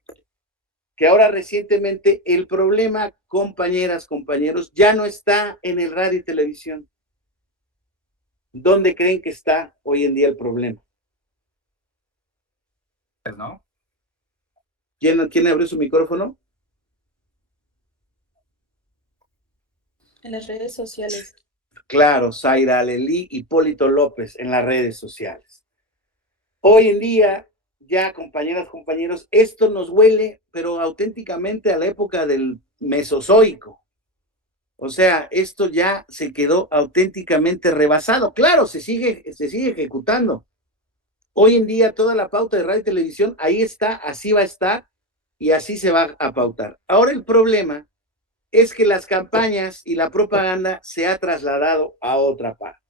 Que ahora recientemente el problema, compañeras, compañeros, ya no está en el radio y televisión. ¿Dónde creen que está hoy en día el problema? ¿No? ¿Quién abrió su micrófono? En las redes sociales. Claro, Zaira Alelí, Hipólito López, en las redes sociales. Hoy en día, ya, compañeras, compañeros, esto nos huele, pero auténticamente, a la época del Mesozoico. O sea, esto ya se quedó auténticamente rebasado. Claro, se sigue ejecutando. Hoy en día toda la pauta de radio y televisión, ahí está, así va a estar y así se va a pautar. Ahora el problema es que las campañas y la propaganda se ha trasladado a otra parte,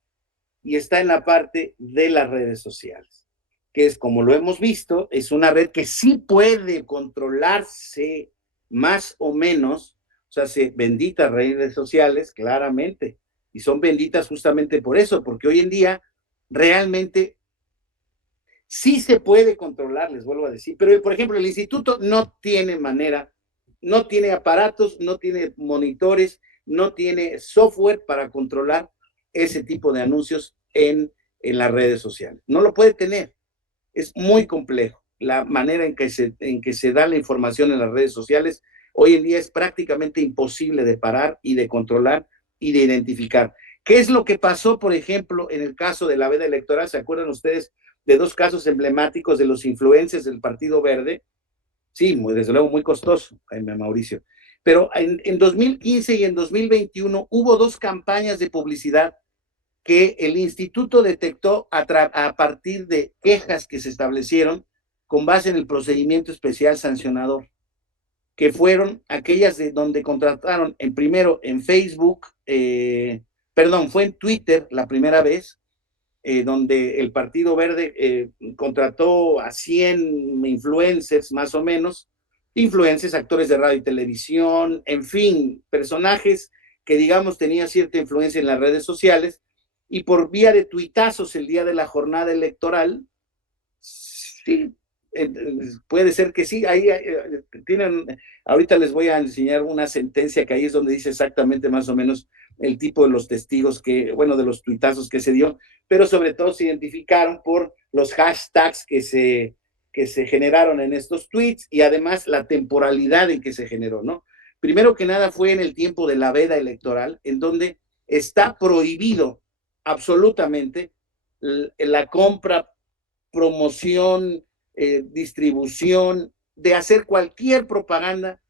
y está en la parte de las redes sociales, que es, como lo hemos visto, es una red que sí puede controlarse más o menos. O sea, benditas redes sociales, claramente, y son benditas justamente por eso, porque hoy en día realmente sí se puede controlar, les vuelvo a decir, pero por ejemplo el instituto no tiene manera, no tiene aparatos, no tiene monitores, no tiene software para controlar ese tipo de anuncios en las redes sociales. No lo puede tener, es muy complejo. La manera en que se da la información en las redes sociales hoy en día es prácticamente imposible de parar y de controlar y de identificar. ¿Qué es lo que pasó, por ejemplo, en el caso de la veda electoral? ¿Se acuerdan ustedes de dos casos emblemáticos de los influencers del Partido Verde? Sí, desde luego muy costoso, Jaime Mauricio. Pero en 2015 y en 2021 hubo dos campañas de publicidad que el instituto detectó a partir de quejas que se establecieron con base en el procedimiento especial sancionador, que fueron aquellas de donde contrataron primero en Facebook, fue en Twitter la primera vez, donde el Partido Verde contrató a 100 influencers más o menos, influencers, actores de radio y televisión, en fin, personajes que digamos tenían cierta influencia en las redes sociales, y por vía de tuitazos el día de la jornada electoral, sí, puede ser que sí, ahí tienen, ahorita les voy a enseñar una sentencia que ahí es donde dice exactamente más o menos el tipo de los testigos de los tuitazos que se dio, pero sobre todo se identificaron por los hashtags que se generaron en estos tweets, y además la temporalidad en que se generó, ¿no? Primero que nada fue en el tiempo de la veda electoral, en donde está prohibido absolutamente la compra, promoción, distribución, de hacer cualquier propaganda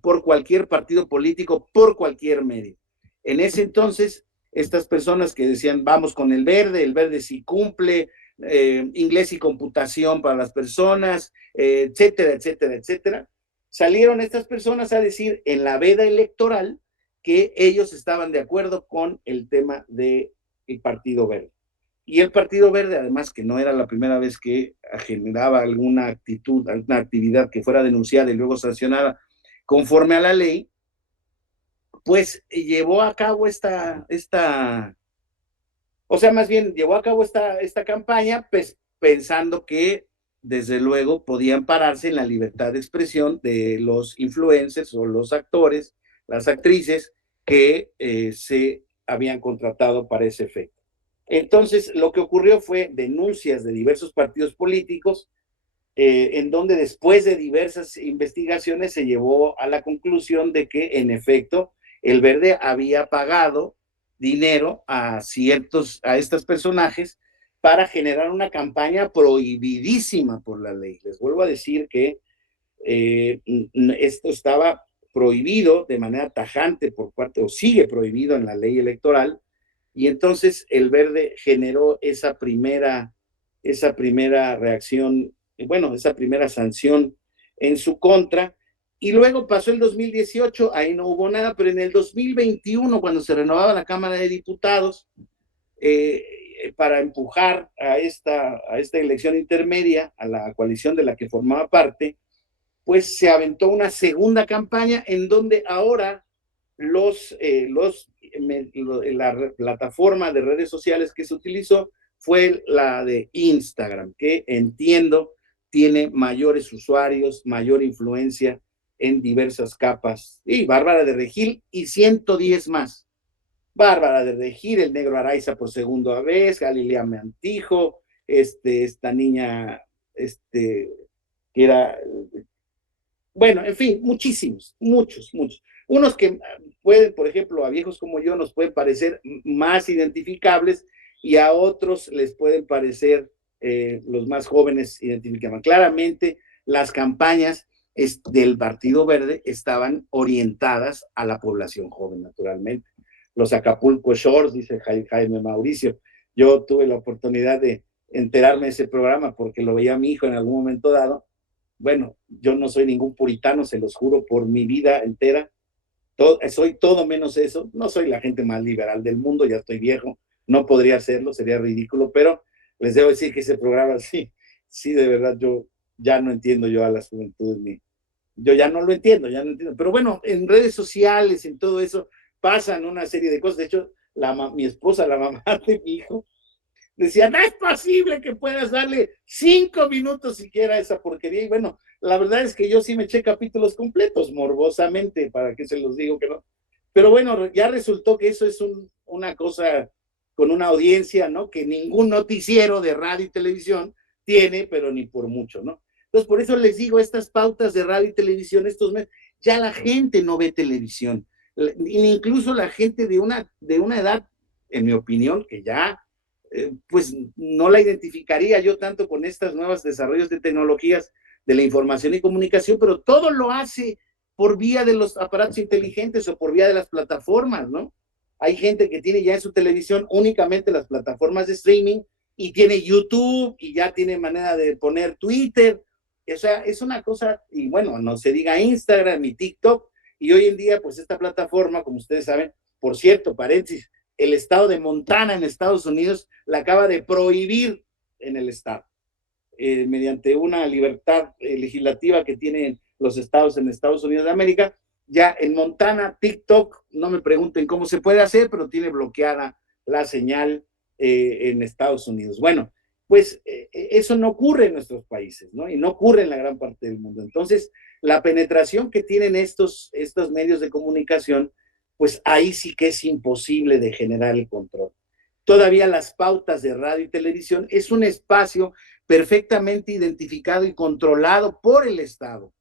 por cualquier partido político, por cualquier medio. En ese entonces, estas personas que decían, vamos con el verde sí cumple, inglés y computación para las personas, etcétera, etcétera, etcétera, salieron estas personas a decir en la veda electoral que ellos estaban de acuerdo con el tema de el Partido Verde. Y el Partido Verde, además, que no era la primera vez que generaba alguna actitud, alguna actividad que fuera denunciada y luego sancionada conforme a la ley, pues llevó a cabo o sea, más bien llevó a cabo esta campaña, pues pensando que desde luego podían pararse en la libertad de expresión de los influencers o los actores, las actrices que se habían contratado para ese efecto. Entonces, lo que ocurrió fue denuncias de diversos partidos políticos, en donde después de diversas investigaciones se llevó a la conclusión de que, en efecto, el Verde había pagado dinero a estos personajes para generar una campaña prohibidísima por la ley. Les vuelvo a decir que esto estaba prohibido de manera tajante por parte, o sigue prohibido en la ley electoral, y entonces el Verde generó esa primera reacción, bueno, esa primera sanción en su contra, y luego pasó el 2018, ahí no hubo nada, pero en el 2021, cuando se renovaba la Cámara de Diputados, para empujar a esta elección intermedia, a la coalición de la que formaba parte, pues se aventó una segunda campaña en donde ahora la plataforma de redes sociales que se utilizó fue la de Instagram, que entiendo tiene mayores usuarios, mayor influencia en diversas capas. Y Bárbara de Regil y 110 más. Bárbara de Regil, el Negro Araiza por segunda vez, Galilea Mantijo, esta niña, que era, bueno, en fin, muchísimos, muchos. Unos que pueden, por ejemplo, a viejos como yo nos pueden parecer más identificables y a otros les pueden parecer, los más jóvenes identificaban. Claramente, las campañas del Partido Verde estaban orientadas a la población joven, naturalmente. Los Acapulco Shorts, dice Jaime Mauricio. Yo tuve la oportunidad de enterarme de ese programa porque lo veía mi hijo en algún momento dado. Bueno, yo no soy ningún puritano, se los juro por mi vida entera. Soy todo menos eso. No soy la gente más liberal del mundo, ya estoy viejo, no podría hacerlo, sería ridículo, pero les debo decir que ese programa sí, de verdad, yo ya no entiendo yo a las juventudes, yo ya no lo entiendo, ya no entiendo. Pero bueno, en redes sociales, en todo eso, pasan una serie de cosas. De hecho, mi esposa, la mamá de mi hijo, decía, no es posible que puedas darle 5 minutos siquiera a esa porquería. Y bueno, la verdad es que yo sí me eché capítulos completos, morbosamente, para que se los digo que no. Pero bueno, ya resultó que eso es una cosa con una audiencia, ¿no? Que ningún noticiero de radio y televisión tiene, pero ni por mucho, ¿no? Entonces, por eso les digo, estas pautas de radio y televisión, estos meses, ya la gente no ve televisión. Incluso la gente de una edad, en mi opinión, que ya pues no la identificaría yo tanto con estos nuevos desarrollos de tecnologías de la información y comunicación, pero todo lo hace por vía de los aparatos inteligentes o por vía de las plataformas, ¿no? Hay gente que tiene ya en su televisión únicamente las plataformas de streaming y tiene YouTube y ya tiene manera de poner Twitter. O sea, es una cosa, y bueno, no se diga Instagram y TikTok, y hoy en día, pues esta plataforma, como ustedes saben, por cierto, paréntesis, el estado de Montana en Estados Unidos la acaba de prohibir en el estado, mediante una libertad legislativa que tienen los estados en Estados Unidos de América. Ya en Montana, TikTok, no me pregunten cómo se puede hacer, pero tiene bloqueada la señal en Estados Unidos. Bueno, pues eso no ocurre en nuestros países, ¿no? Y no ocurre en la gran parte del mundo. Entonces, la penetración que tienen estos medios de comunicación, pues ahí sí que es imposible de generar el control. Todavía las pautas de radio y televisión es un espacio perfectamente identificado y controlado por el Estado.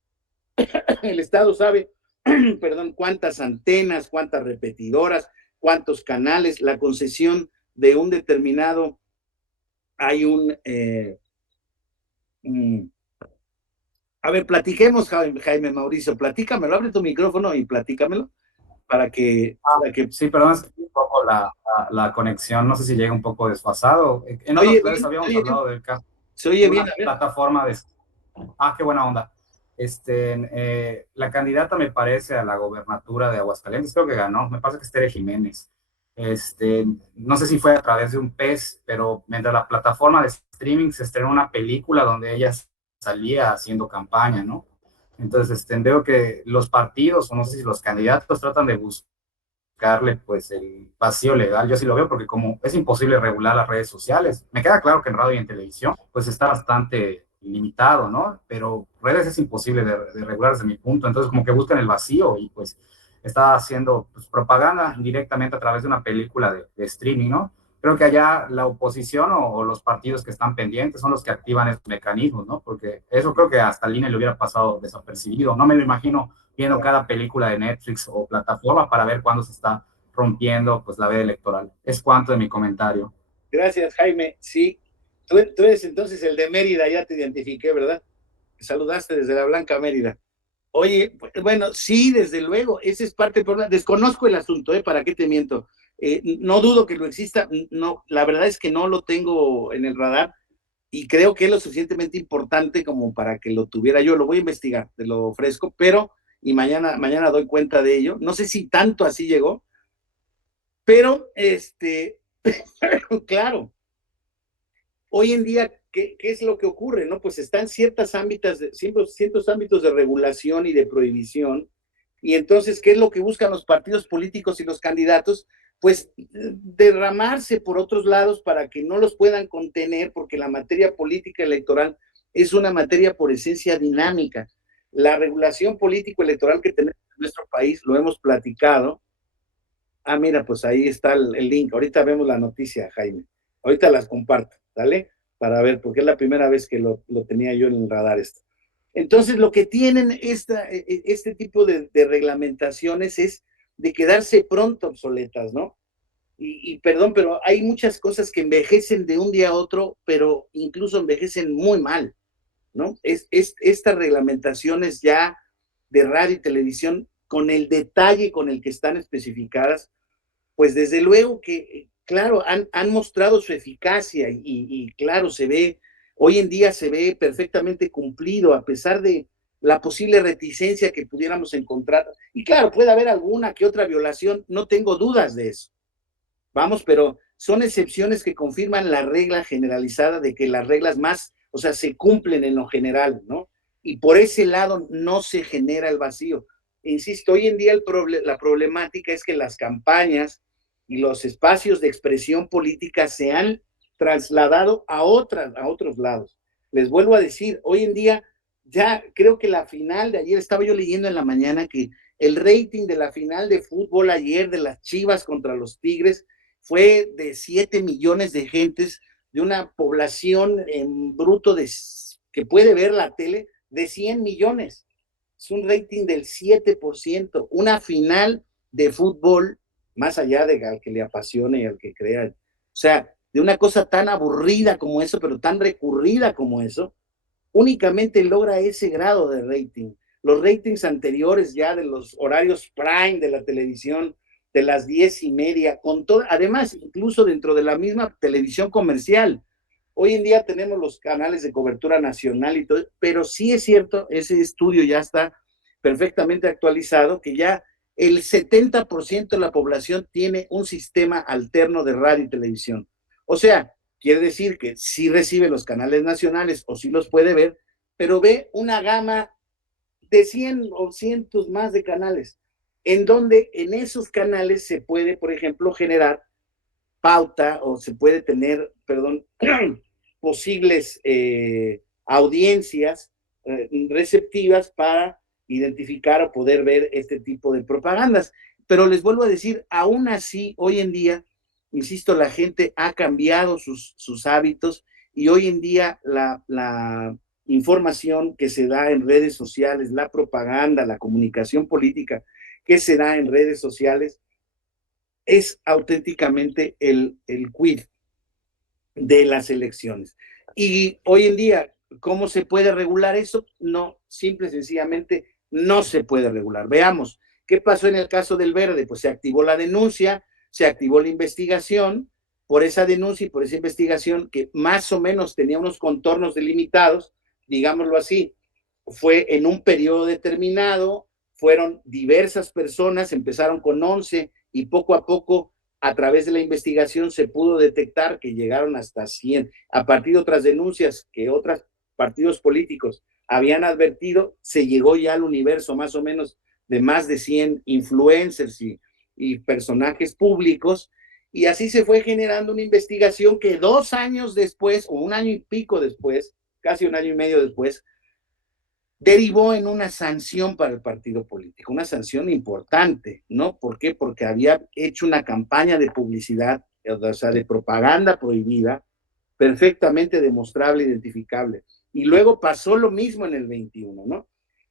El Estado sabe, perdón, cuántas antenas, cuántas repetidoras, cuántos canales, la concesión de un determinado, hay a ver, platiquemos, Jaime Mauricio, platícamelo, abre tu micrófono y platícamelo para que Sí, perdón, es que un poco la conexión, no sé si llega un poco desfasado. En oye otras bien, veces habíamos hablado del caso se oye de bien, una a ver. plataforma de... Ah, qué buena onda. La candidata me parece a la gobernatura de Aguascalientes, creo que ganó, me parece que es Tere Jiménez. No sé si fue a través de un PES, pero mientras la plataforma de streaming se estrenó una película donde ella salía haciendo campaña, ¿no? Entonces, veo que los partidos, o no sé si los candidatos, tratan de buscarle, pues, el vacío legal. Yo sí lo veo porque como es imposible regular las redes sociales, me queda claro que en radio y en televisión, pues, está bastante limitado, ¿no? Pero redes es imposible de regular desde mi punto. Entonces, como que buscan el vacío y, pues, está haciendo, pues, propaganda directamente a través de una película de streaming, ¿no? Creo que allá la oposición o los partidos que están pendientes son los que activan estos mecanismos, ¿no? Porque eso creo que hasta el INE le hubiera pasado desapercibido. No me lo imagino viendo cada película de Netflix o plataforma para ver cuándo se está rompiendo, pues, la veda electoral. Es cuanto de mi comentario. Gracias, Jaime. Sí, tú eres entonces el de Mérida, ya te identifiqué, ¿verdad? Saludaste desde la Blanca Mérida. Oye, bueno, sí, desde luego, ese es parte del problema. Desconozco el asunto, ¿eh? ¿Para qué te miento? No dudo que lo exista, no, la verdad es que no lo tengo en el radar y creo que es lo suficientemente importante como para que lo tuviera yo. Lo voy a investigar, te lo ofrezco, pero y mañana doy cuenta de ello. No sé si tanto así llegó, pero claro, hoy en día, ¿qué es lo que ocurre? ¿No? Pues están ciertos ámbitos de regulación y de prohibición, y entonces, ¿qué es lo que buscan los partidos políticos y los candidatos? Pues derramarse por otros lados para que no los puedan contener, porque la materia política electoral es una materia por esencia dinámica. La regulación político-electoral que tenemos en nuestro país, lo hemos platicado. Ah, mira, pues ahí está el link. Ahorita vemos la noticia, Jaime. Ahorita las comparto, ¿vale? Para ver, porque es la primera vez que lo tenía yo en el radar esto. Entonces, lo que tienen este tipo de reglamentaciones es de quedarse pronto obsoletas, ¿no? Y perdón, pero hay muchas cosas que envejecen de un día a otro, pero incluso envejecen muy mal, ¿no? Estas reglamentaciones ya de radio y televisión, con el detalle con el que están especificadas, pues desde luego que, claro, han mostrado su eficacia y claro, hoy en día se ve perfectamente cumplido a pesar de la posible reticencia que pudiéramos encontrar. Y claro, puede haber alguna que otra violación, no tengo dudas de eso. Vamos, pero son excepciones que confirman la regla generalizada de que las reglas más, o sea, se cumplen en lo general, ¿no? Y por ese lado no se genera el vacío. Insisto, hoy en día la problemática es que las campañas y los espacios de expresión política se han trasladado a otros lados. Les vuelvo a decir, hoy en día ya creo que la final de ayer, estaba yo leyendo en la mañana que el rating de la final de fútbol ayer de las Chivas contra los Tigres fue de 7 millones de gentes, de una población en bruto que puede ver la tele de 100 millones. Es un rating del 7%, una final de fútbol, más allá de al que le apasione y al que crea. O sea, de una cosa tan aburrida como eso, pero tan recurrida como eso, únicamente logra ese grado de rating. Los ratings anteriores ya de los horarios prime de la televisión, de las 10:30, con todo, además, incluso dentro de la misma televisión comercial. Hoy en día tenemos los canales de cobertura nacional y todo, pero sí es cierto, ese estudio ya está perfectamente actualizado, que ya el 70% de la población tiene un sistema alterno de radio y televisión. O sea, quiere decir que sí recibe los canales nacionales o sí los puede ver, pero ve una gama de 100 o cientos más de canales, en donde en esos canales se puede, por ejemplo, generar pauta o se puede tener, perdón, posibles audiencias receptivas para identificar o poder ver este tipo de propagandas. Pero les vuelvo a decir, aún así, hoy en día, insisto, la gente ha cambiado sus hábitos y hoy en día la información que se da en redes sociales, la propaganda, la comunicación política que se da en redes sociales, es auténticamente el quid de las elecciones. Y hoy en día, ¿cómo se puede regular eso? No, simple y sencillamente no se puede regular. Veamos, ¿qué pasó en el caso del Verde? Pues se activó la denuncia, se activó la investigación, por esa denuncia y por esa investigación que más o menos tenía unos contornos delimitados, digámoslo así, fue en un periodo determinado, fueron diversas personas, empezaron con 11 y poco a poco a través de la investigación se pudo detectar que llegaron hasta 100, a partir de otras denuncias que otros partidos políticos habían advertido, se llegó ya al universo más o menos de más de 100 influencers y personajes públicos, y así se fue generando una investigación que 2 años después, o 1 año y pico después, casi 1 año y medio después, derivó en una sanción para el partido político, una sanción importante, ¿no? ¿Por qué? Porque había hecho una campaña de publicidad, o sea, de propaganda prohibida, perfectamente demostrable, identificable. Y luego pasó lo mismo en el 21, ¿no?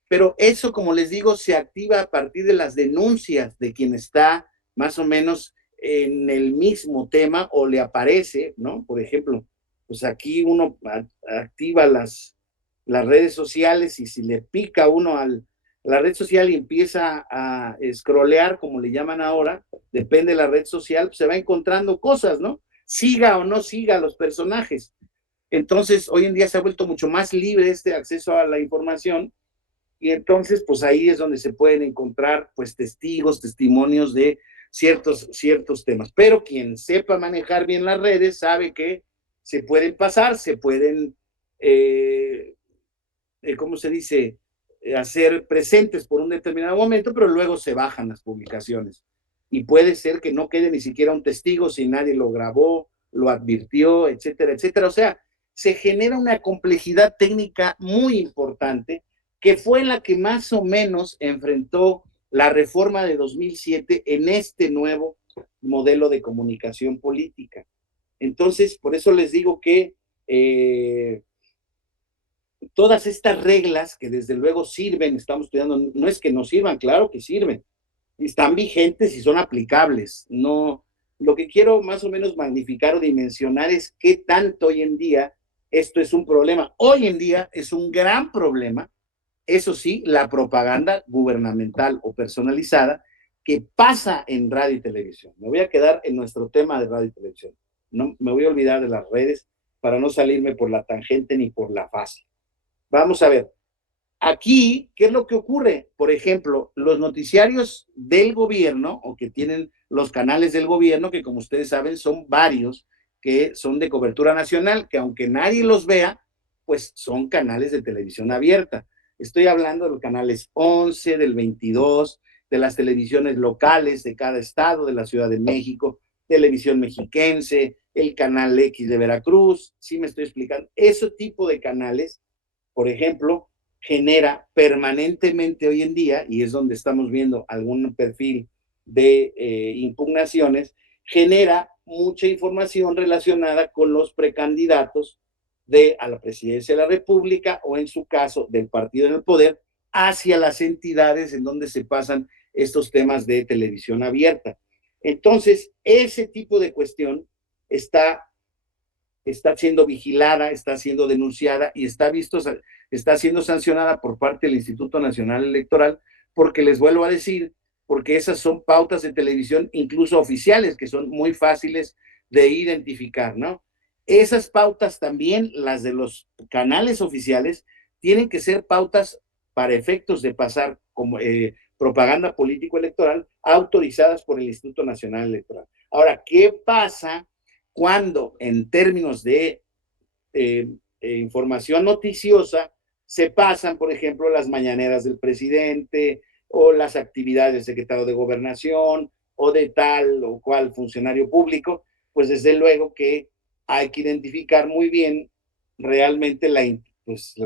Pero eso, como les digo, se activa a partir de las denuncias de quien está más o menos en el mismo tema o le aparece, ¿no? Por ejemplo, pues aquí uno activa las redes sociales y si le pica uno la red social y empieza a scrollear, como le llaman ahora, depende de la red social, pues se va encontrando cosas, ¿no? Siga o no siga a los personajes. Entonces, hoy en día se ha vuelto mucho más libre este acceso a la información y entonces, pues ahí es donde se pueden encontrar, pues, testigos, testimonios de ciertos temas. Pero quien sepa manejar bien las redes sabe que se pueden pasar, se pueden ¿cómo se dice? Hacer presentes por un determinado momento, pero luego se bajan las publicaciones. Y puede ser que no quede ni siquiera un testigo si nadie lo grabó, lo advirtió, etcétera, etcétera. O sea, se genera una complejidad técnica muy importante que fue la que más o menos enfrentó la reforma de 2007 en este nuevo modelo de comunicación política. Entonces, por eso les digo que todas estas reglas que desde luego sirven, estamos estudiando, no es que no sirvan, claro que sirven, están vigentes y son aplicables. No, lo que quiero más o menos magnificar o dimensionar es qué tanto hoy en día esto es un problema. Hoy en día es un gran problema, eso sí, la propaganda gubernamental o personalizada que pasa en radio y televisión. Me voy a quedar en nuestro tema de radio y televisión. No me voy a olvidar de las redes para no salirme por la tangente ni por la fácil. Vamos a ver, aquí, ¿qué es lo que ocurre? Por ejemplo, los noticiarios del gobierno, o que tienen los canales del gobierno, que como ustedes saben son varios, que son de cobertura nacional, que aunque nadie los vea, pues son canales de televisión abierta. Estoy hablando de los canales 11, del 22, de las televisiones locales de cada estado, de la Ciudad de México, Televisión Mexiquense, el Canal X de Veracruz, ¿sí me estoy explicando? Ese tipo de canales, por ejemplo, genera permanentemente hoy en día, y es donde estamos viendo algún perfil de impugnaciones, genera mucha información relacionada con los precandidatos a la presidencia de la República o en su caso del partido en el poder hacia las entidades en donde se pasan estos temas de televisión abierta. Entonces, ese tipo de cuestión está siendo vigilada, está siendo denunciada y está siendo sancionada por parte del Instituto Nacional Electoral, porque les vuelvo a decir, porque esas son pautas de televisión incluso oficiales, que son muy fáciles de identificar, ¿no? Esas pautas también, las de los canales oficiales, tienen que ser pautas para efectos de pasar como propaganda político-electoral autorizadas por el Instituto Nacional Electoral. Ahora, ¿qué pasa cuando en términos de información noticiosa se pasan, por ejemplo, las mañaneras del presidente o las actividades del secretario de Gobernación o de tal o cual funcionario público? Pues desde luego que hay que identificar muy bien realmente la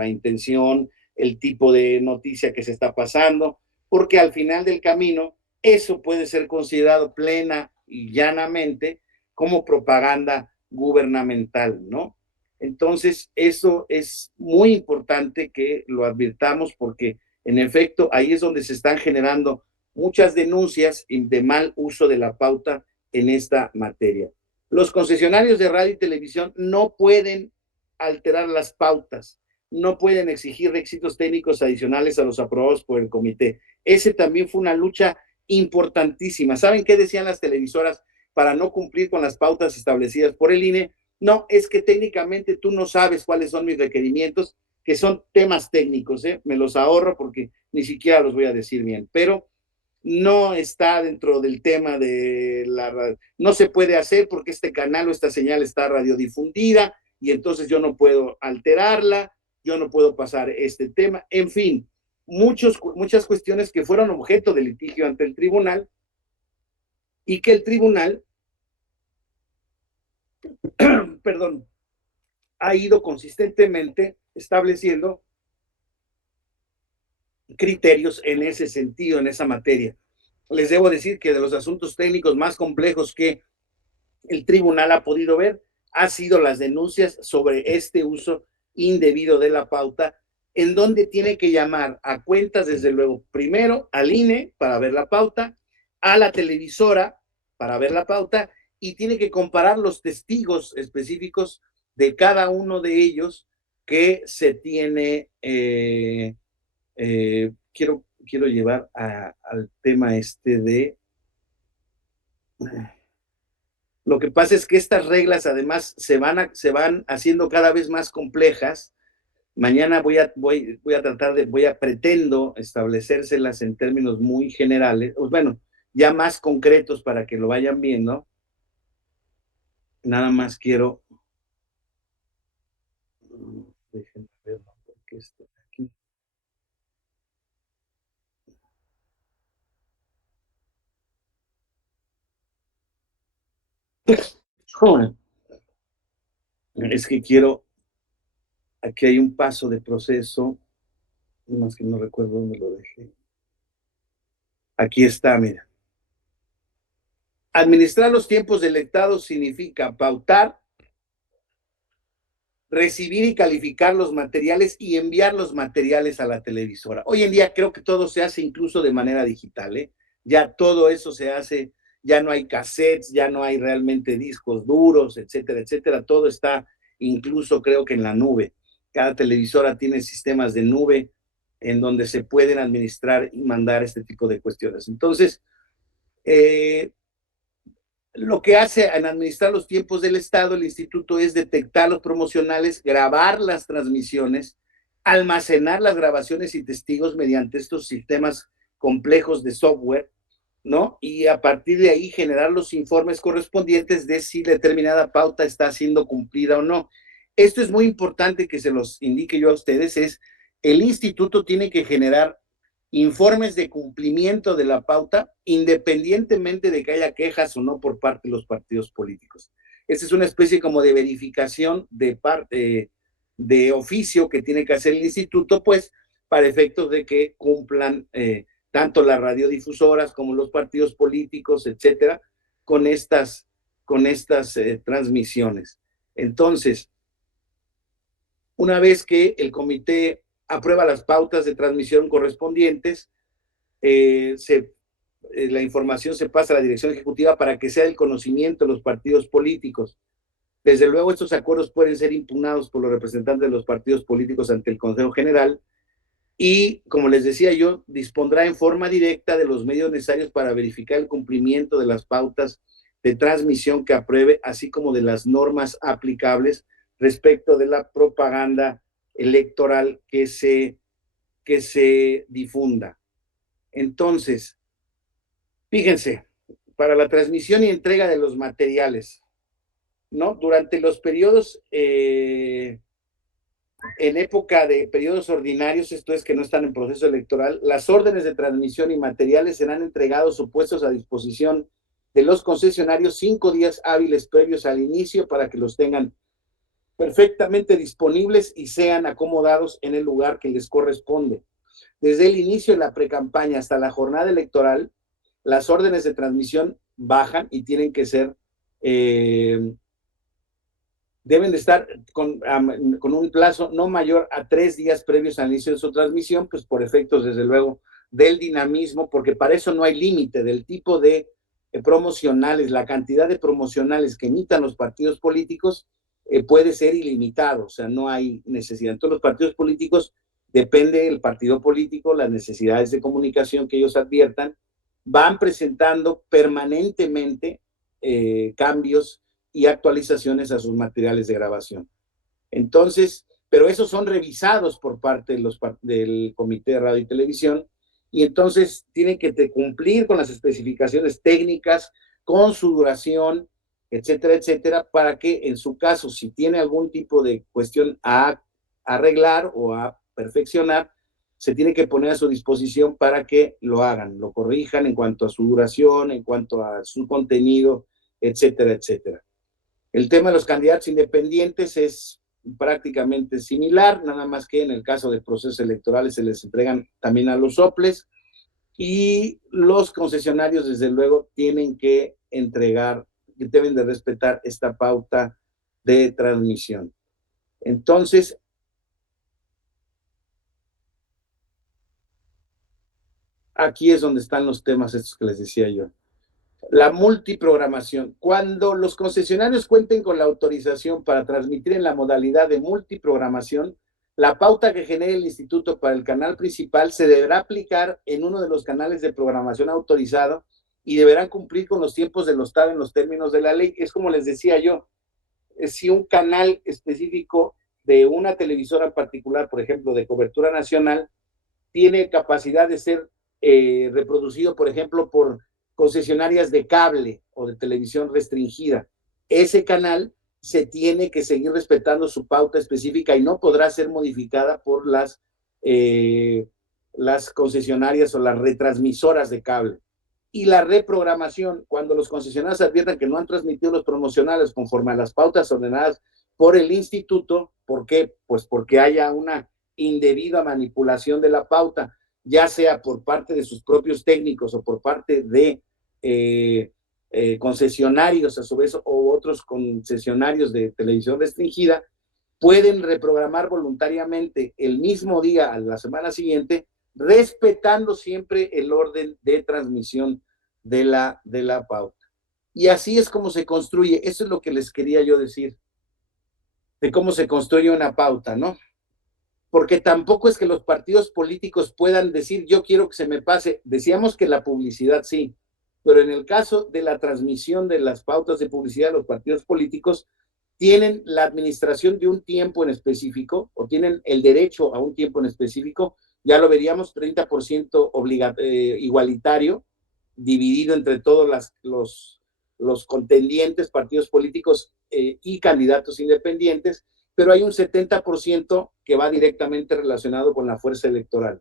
intención, el tipo de noticia que se está pasando, porque al final del camino eso puede ser considerado plena y llanamente como propaganda gubernamental, ¿no? Entonces, eso es muy importante que lo advirtamos porque, en efecto, ahí es donde se están generando muchas denuncias de mal uso de la pauta en esta materia. Los concesionarios de radio y televisión no pueden alterar las pautas, no pueden exigir requisitos técnicos adicionales a los aprobados por el comité. Ese también fue una lucha importantísima. ¿Saben qué decían las televisoras para no cumplir con las pautas establecidas por el INE? No, es que técnicamente tú no sabes cuáles son mis requerimientos, que son temas técnicos, me los ahorro porque ni siquiera los voy a decir bien, pero no está dentro del tema de no se puede hacer porque este canal o esta señal está radiodifundida y entonces yo no puedo alterarla, yo no puedo pasar este tema, en fin, muchas cuestiones que fueron objeto de litigio ante el tribunal y que el tribunal, perdón, ha ido consistentemente estableciendo criterios en ese sentido, en esa materia. Les debo decir que de los asuntos técnicos más complejos que el tribunal ha podido ver ha sido las denuncias sobre este uso indebido de la pauta, en donde tiene que llamar a cuentas, desde luego, primero al INE para ver la pauta, a la televisora para ver la pauta, y tiene que comparar los testigos específicos de cada uno de ellos que se tiene, quiero llevar al tema este de... Lo que pasa es que estas reglas además se van haciendo cada vez más complejas. Mañana voy a tratar pretendo establecérselas en términos muy generales, bueno, ya más concretos para que lo vayan viendo. Nada más quiero... Déjenme ver, porque está aquí. Es que quiero... Aquí hay un paso de proceso, más que no recuerdo dónde lo dejé. Aquí está, mira. Administrar los tiempos delectados significa pautar, recibir y calificar los materiales y enviar los materiales a la televisora. Hoy en día creo que todo se hace incluso de manera digital, ¿eh? Ya todo eso se hace, ya no hay cassettes, ya no hay realmente discos duros, etcétera, etcétera. Todo está incluso creo que en la nube. Cada televisora tiene sistemas de nube en donde se pueden administrar y mandar este tipo de cuestiones. Entonces, lo que hace en administrar los tiempos del Estado, el instituto, es detectar los promocionales, grabar las transmisiones, almacenar las grabaciones y testigos mediante estos sistemas complejos de software, ¿no? Y a partir de ahí generar los informes correspondientes de si determinada pauta está siendo cumplida o no. Esto es muy importante que se los indique yo a ustedes, el instituto tiene que generar informes de cumplimiento de la pauta, independientemente de que haya quejas o no por parte de los partidos políticos. Esta es una especie como de verificación de oficio que tiene que hacer el instituto, pues, para efectos de que cumplan tanto las radiodifusoras como los partidos políticos, etcétera, con estas transmisiones. Entonces, una vez que el comité aprueba las pautas de transmisión correspondientes, la información se pasa a la dirección ejecutiva para que sea el conocimiento de los partidos políticos. Desde luego, estos acuerdos pueden ser impugnados por los representantes de los partidos políticos ante el Consejo General y, como les decía yo, dispondrá en forma directa de los medios necesarios para verificar el cumplimiento de las pautas de transmisión que apruebe, así como de las normas aplicables respecto de la propaganda electoral que se difunda. Entonces, fíjense, para la transmisión y entrega de los materiales, ¿no? Durante los periodos, en época de periodos ordinarios, esto es que no están en proceso electoral, las órdenes de transmisión y materiales serán entregados o puestos a disposición de los concesionarios 5 días hábiles previos al inicio para que los tengan perfectamente disponibles y sean acomodados en el lugar que les corresponde. Desde el inicio de la precampaña hasta la jornada electoral, las órdenes de transmisión bajan y tienen que ser, deben de estar con un plazo no mayor a 3 días previos al inicio de su transmisión, pues por efectos, desde luego, del dinamismo, porque para eso no hay límite del tipo de promocionales, la cantidad de promocionales que emitan los partidos políticos puede ser ilimitado, o sea, no hay necesidad. Entonces, los partidos políticos, depende del partido político, las necesidades de comunicación que ellos adviertan, van presentando permanentemente cambios y actualizaciones a sus materiales de grabación. Entonces, pero esos son revisados por parte del Comité de Radio y Televisión y entonces tienen que cumplir con las especificaciones técnicas, con su duración, etcétera, etcétera, para que en su caso, si tiene algún tipo de cuestión a arreglar o a perfeccionar, se tiene que poner a su disposición para que lo hagan, lo corrijan en cuanto a su duración, en cuanto a su contenido, etcétera, etcétera. El tema de los candidatos independientes es prácticamente similar, nada más que en el caso de procesos electorales se les entregan también a los soples, y los concesionarios, desde luego, tienen que entregar, deben de respetar esta pauta de transmisión. Entonces, aquí es donde están los temas estos que les decía yo. La multiprogramación. Cuando los concesionarios cuenten con la autorización para transmitir en la modalidad de multiprogramación, la pauta que genere el instituto para el canal principal se deberá aplicar en uno de los canales de programación autorizado y deberán cumplir con los tiempos de los TAB en los términos de la ley. Es como les decía yo, si un canal específico de una televisora particular, por ejemplo, de cobertura nacional, tiene capacidad de ser reproducido, por ejemplo, por concesionarias de cable o de televisión restringida. Ese canal se tiene que seguir respetando su pauta específica y no podrá ser modificada por las concesionarias o las retransmisoras de cable. Y la reprogramación, cuando los concesionarios adviertan que no han transmitido los promocionales conforme a las pautas ordenadas por el instituto, ¿por qué? Pues porque haya una indebida manipulación de la pauta, ya sea por parte de sus propios técnicos o por parte de concesionarios a su vez o otros concesionarios de televisión restringida, pueden reprogramar voluntariamente el mismo día a la semana siguiente, respetando siempre el orden de transmisión de la pauta. Y así es como se construye. Eso es lo que les quería yo decir, de cómo se construye una pauta, ¿no? Porque tampoco es que los partidos políticos puedan decir, yo quiero que se me pase. Decíamos que la publicidad sí, pero en el caso de la transmisión de las pautas de publicidad, los partidos políticos tienen la administración de un tiempo en específico o tienen el derecho a un tiempo en específico, ya lo veríamos, 30% igualitario, dividido entre todos los contendientes, partidos políticos y candidatos independientes, pero hay un 70% que va directamente relacionado con la fuerza electoral.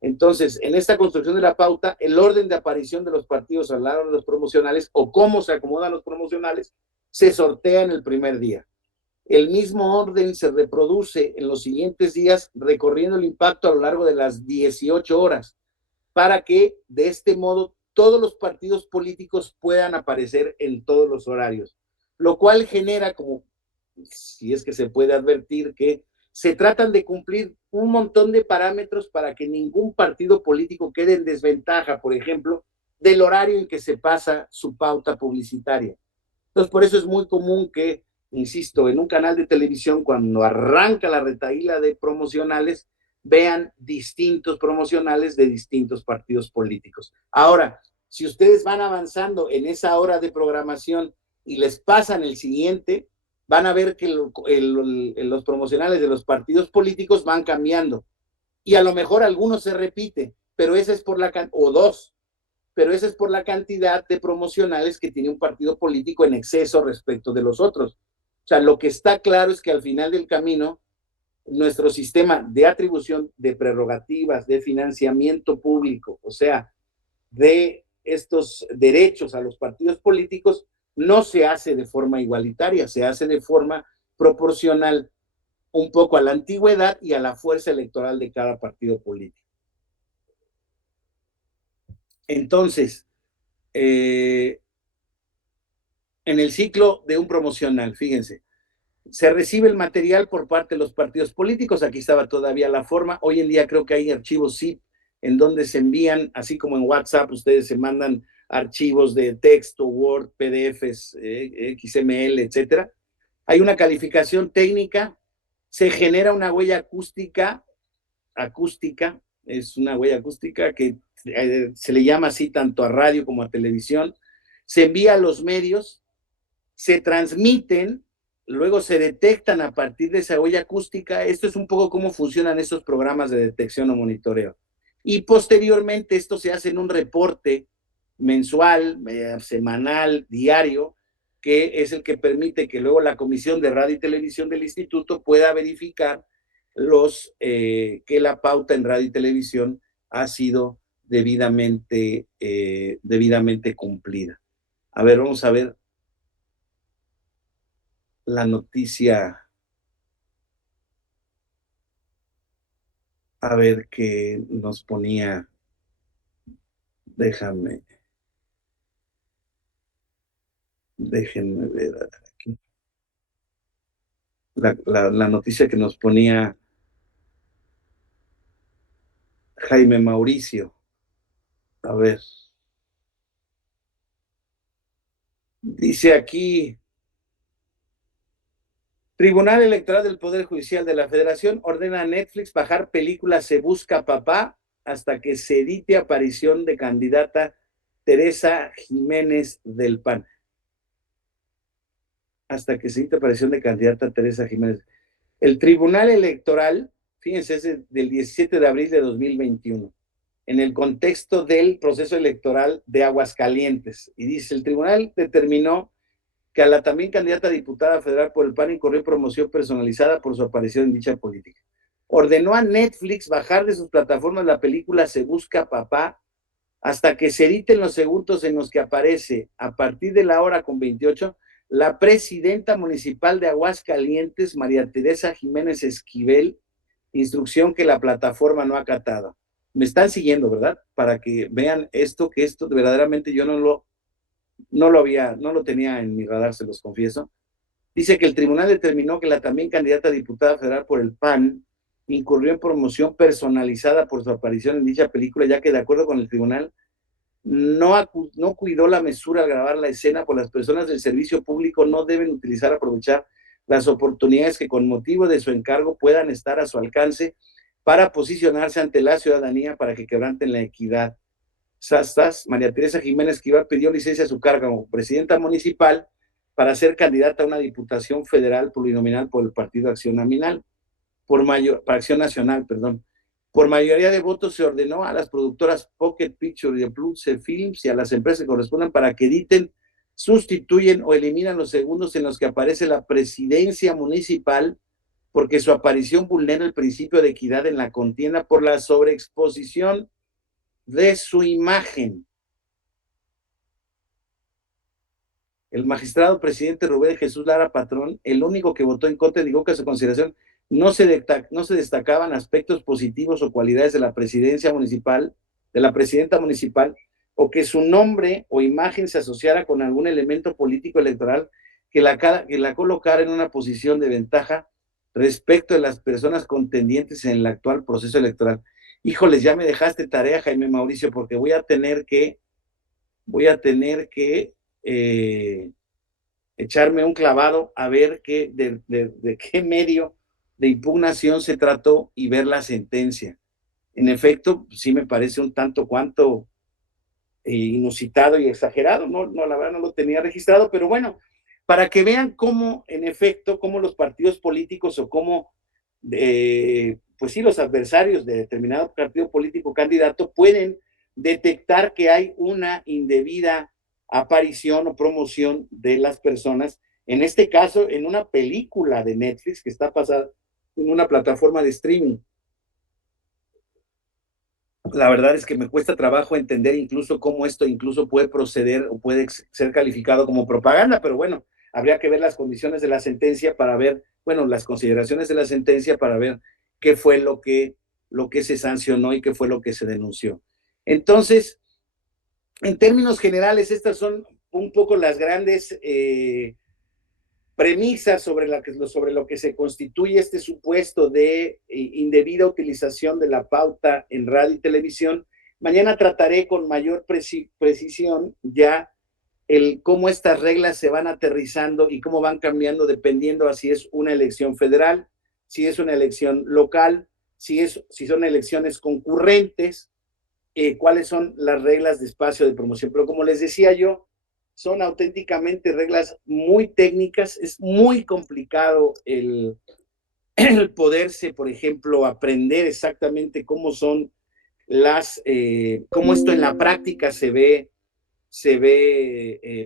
Entonces, en esta construcción de la pauta, el orden de aparición de los partidos a lo largo de los promocionales o cómo se acomodan los promocionales se sortea en el primer día. El mismo orden se reproduce en los siguientes días, recorriendo el impacto a lo largo de las 18 horas, para que de este modo todos los partidos políticos puedan aparecer en todos los horarios, lo cual genera, como si es que se puede advertir, que se tratan de cumplir un montón de parámetros para que ningún partido político quede en desventaja, por ejemplo, del horario en que se pasa su pauta publicitaria. Entonces, por eso es muy común que, insisto, en un canal de televisión, cuando arranca la retahíla de promocionales, vean distintos promocionales de distintos partidos políticos. Ahora, si ustedes van avanzando en esa hora de programación y les pasan el siguiente, van a ver que los promocionales de los partidos políticos van cambiando. Y a lo mejor algunos se repite, pero esa es por o dos, pero esa es por la cantidad de promocionales que tiene un partido político en exceso respecto de los otros. O sea, lo que está claro es que al final del camino, nuestro sistema de atribución de prerrogativas, de financiamiento público, o sea, de estos derechos a los partidos políticos, no se hace de forma igualitaria, se hace de forma proporcional un poco a la antigüedad y a la fuerza electoral de cada partido político. Entonces, en el ciclo de un promocional, fíjense, se recibe el material por parte de los partidos políticos, aquí estaba todavía la forma, hoy en día creo que hay archivos zip en donde se envían, así como en WhatsApp, ustedes se mandan archivos de texto, Word, PDFs, XML, etcétera. Hay una calificación técnica, se genera una huella acústica, es una huella acústica que se le llama así tanto a radio como a televisión, se envía a los medios, se transmiten, luego se detectan a partir de esa huella acústica. Esto es un poco cómo funcionan estos programas de detección o monitoreo. y posteriormente esto se hace en un reporte mensual, semanal, diario, que es el que permite que luego la Comisión de Radio y Televisión del Instituto pueda verificar que la pauta en radio y televisión ha sido debidamente cumplida. A ver, vamos a ver la noticia, a ver qué nos ponía, déjenme ver aquí. La noticia que nos ponía Jaime Mauricio. A ver. Dice aquí, Tribunal Electoral del Poder Judicial de la Federación ordena a Netflix bajar película Se Busca Papá hasta que se edite aparición de candidata Teresa Jiménez del PAN. Hasta que se edite aparición de candidata Teresa Jiménez. El Tribunal Electoral, fíjense, es del 17 de abril de 2021, en el contexto del proceso electoral de Aguascalientes. Y dice, el tribunal determinó que a la también candidata a diputada federal por el PAN incurrió en promoción personalizada por su aparición en dicha política. Ordenó a Netflix bajar de sus plataformas la película Se Busca Papá hasta que se editen los segundos en los que aparece, a partir de la hora con 28, la presidenta municipal de Aguascalientes, María Teresa Jiménez Esquivel, instrucción que la plataforma no ha acatado. Me están siguiendo, ¿verdad? Para que vean esto, que esto verdaderamente yo no lo tenía en mi radar, se los confieso. Dice que el tribunal determinó que la también candidata a diputada federal por el PAN incurrió en promoción personalizada por su aparición en dicha película, ya que de acuerdo con el tribunal no cuidó la mesura al grabar la escena, pues las personas del servicio público no deben aprovechar las oportunidades que con motivo de su encargo puedan estar a su alcance para posicionarse ante la ciudadanía para que quebranten la equidad. María Teresa Jiménez Esquivel pidió licencia a su cargo como presidenta municipal para ser candidata a una diputación federal plurinominal por el Partido Acción Nacional, Acción Nacional, perdón. Por mayoría de votos se ordenó a las productoras Pocket Picture y Pulse Films y a las empresas que correspondan para que editen, sustituyen o eliminan los segundos en los que aparece la presidencia municipal, porque su aparición vulnera el principio de equidad en la contienda por la sobreexposición de su imagen. El magistrado presidente Rubén Jesús Lara Patrón, el único que votó en contra, dijo que a su consideración no se destacaban aspectos positivos o cualidades de la presidencia municipal, de la presidenta municipal, o que su nombre o imagen se asociara con algún elemento político electoral que la colocara en una posición de ventaja respecto de las personas contendientes en el actual proceso electoral. Híjoles, ya me dejaste tarea, Jaime Mauricio, porque voy a tener que echarme un clavado a ver de qué medio de impugnación se trató y ver la sentencia. En efecto, sí me parece un tanto cuanto inusitado y exagerado, la verdad no lo tenía registrado, pero bueno, para que vean cómo, en efecto, cómo los partidos políticos o cómo, pues sí, los adversarios de determinado partido político candidato pueden detectar que hay una indebida aparición o promoción de las personas, en este caso en una película de Netflix que está pasada en una plataforma de streaming. La verdad es que me cuesta trabajo entender incluso cómo esto incluso puede proceder o puede ser calificado como propaganda, pero bueno, habría que ver las condiciones de la sentencia para ver, bueno, las consideraciones de la sentencia para ver qué fue lo que se sancionó y qué fue lo que se denunció. Entonces, en términos generales, estas son un poco las grandes premisas sobre lo que se constituye este supuesto de indebida utilización de la pauta en radio y televisión. Mañana trataré con mayor precisión ya cómo estas reglas se van aterrizando y cómo van cambiando dependiendo a si es una elección federal, si es una elección local, si son elecciones concurrentes, cuáles son las reglas de espacio de promoción. Pero como les decía yo, son auténticamente reglas muy técnicas, es muy complicado el poderse, por ejemplo, aprender exactamente cómo son cómo esto en la práctica se ve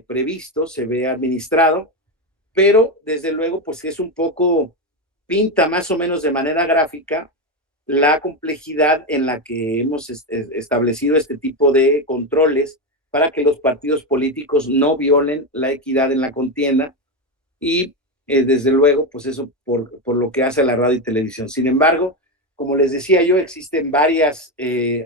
previsto, se ve administrado, pero desde luego pues es un poco, pinta más o menos de manera gráfica la complejidad en la que hemos establecido este tipo de controles para que los partidos políticos no violen la equidad en la contienda y desde luego, pues eso por lo que hace a la radio y televisión. Sin embargo, como les decía yo, existen varias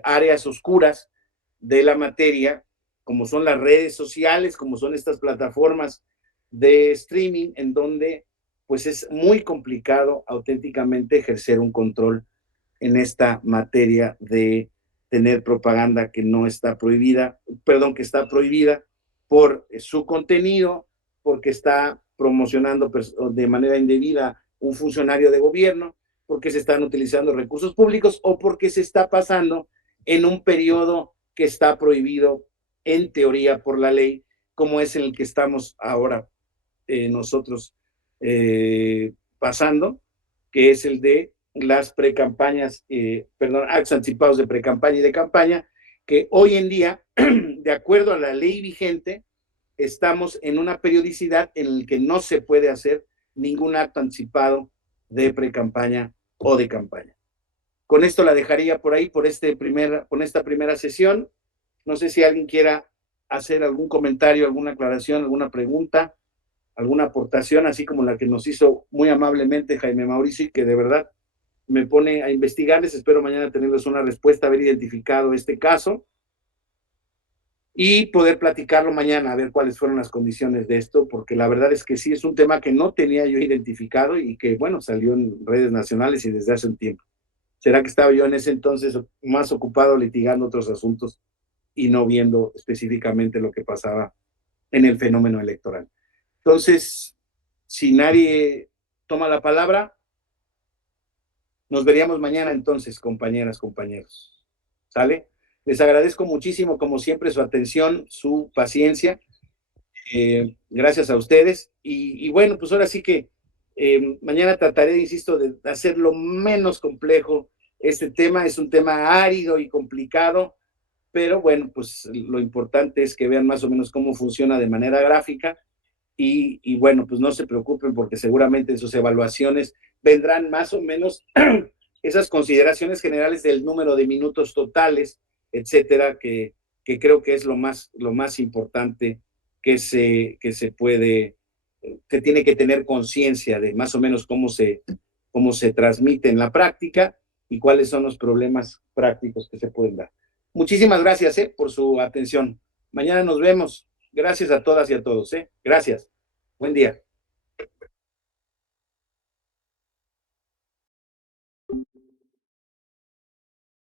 áreas oscuras de la materia, como son las redes sociales, como son estas plataformas de streaming, en donde pues es muy complicado auténticamente ejercer un control en esta materia de tener propaganda que no está prohibida, perdón, que está prohibida por su contenido, porque está promocionando de manera indebida un funcionario de gobierno, porque se están utilizando recursos públicos o porque se está pasando en un periodo que está prohibido en teoría por la ley, como es en el que estamos ahora nosotros pasando, que es el de las precampañas, actos anticipados de precampaña y de campaña, que hoy en día, de acuerdo a la ley vigente, estamos en una periodicidad en la que no se puede hacer ningún acto anticipado de precampaña o de campaña. Con esto la dejaría por ahí, por esta primera sesión. No sé si alguien quiera hacer algún comentario, alguna aclaración, alguna pregunta, alguna aportación, así como la que nos hizo muy amablemente Jaime Mauricio, que de verdad me pone a investigarles. Espero mañana tenerles una respuesta, haber identificado este caso y poder platicarlo mañana, a ver cuáles fueron las condiciones de esto, porque la verdad es que sí, es un tema que no tenía yo identificado y que, bueno, salió en redes nacionales y desde hace un tiempo. ¿Será que estaba yo en ese entonces más ocupado litigando otros asuntos y no viendo específicamente lo que pasaba en el fenómeno electoral? Entonces, si nadie toma la palabra, nos veríamos mañana entonces, compañeras, compañeros. ¿Sale? Les agradezco muchísimo, como siempre, su atención, su paciencia. Gracias a ustedes. Y bueno, pues ahora sí que mañana trataré, insisto, de hacerlo menos complejo. Este tema es un tema árido y complicado, pero bueno, pues lo importante es que vean más o menos cómo funciona de manera gráfica. Y bueno, pues no se preocupen porque seguramente en sus evaluaciones vendrán más o menos esas consideraciones generales del número de minutos totales, etcétera, que creo que es lo más importante que se puede, que tiene que tener conciencia de más o menos cómo se transmite en la práctica y cuáles son los problemas prácticos que se pueden dar. Muchísimas gracias por su atención. Mañana nos vemos. Gracias a todas y a todos. Gracias. Buen día.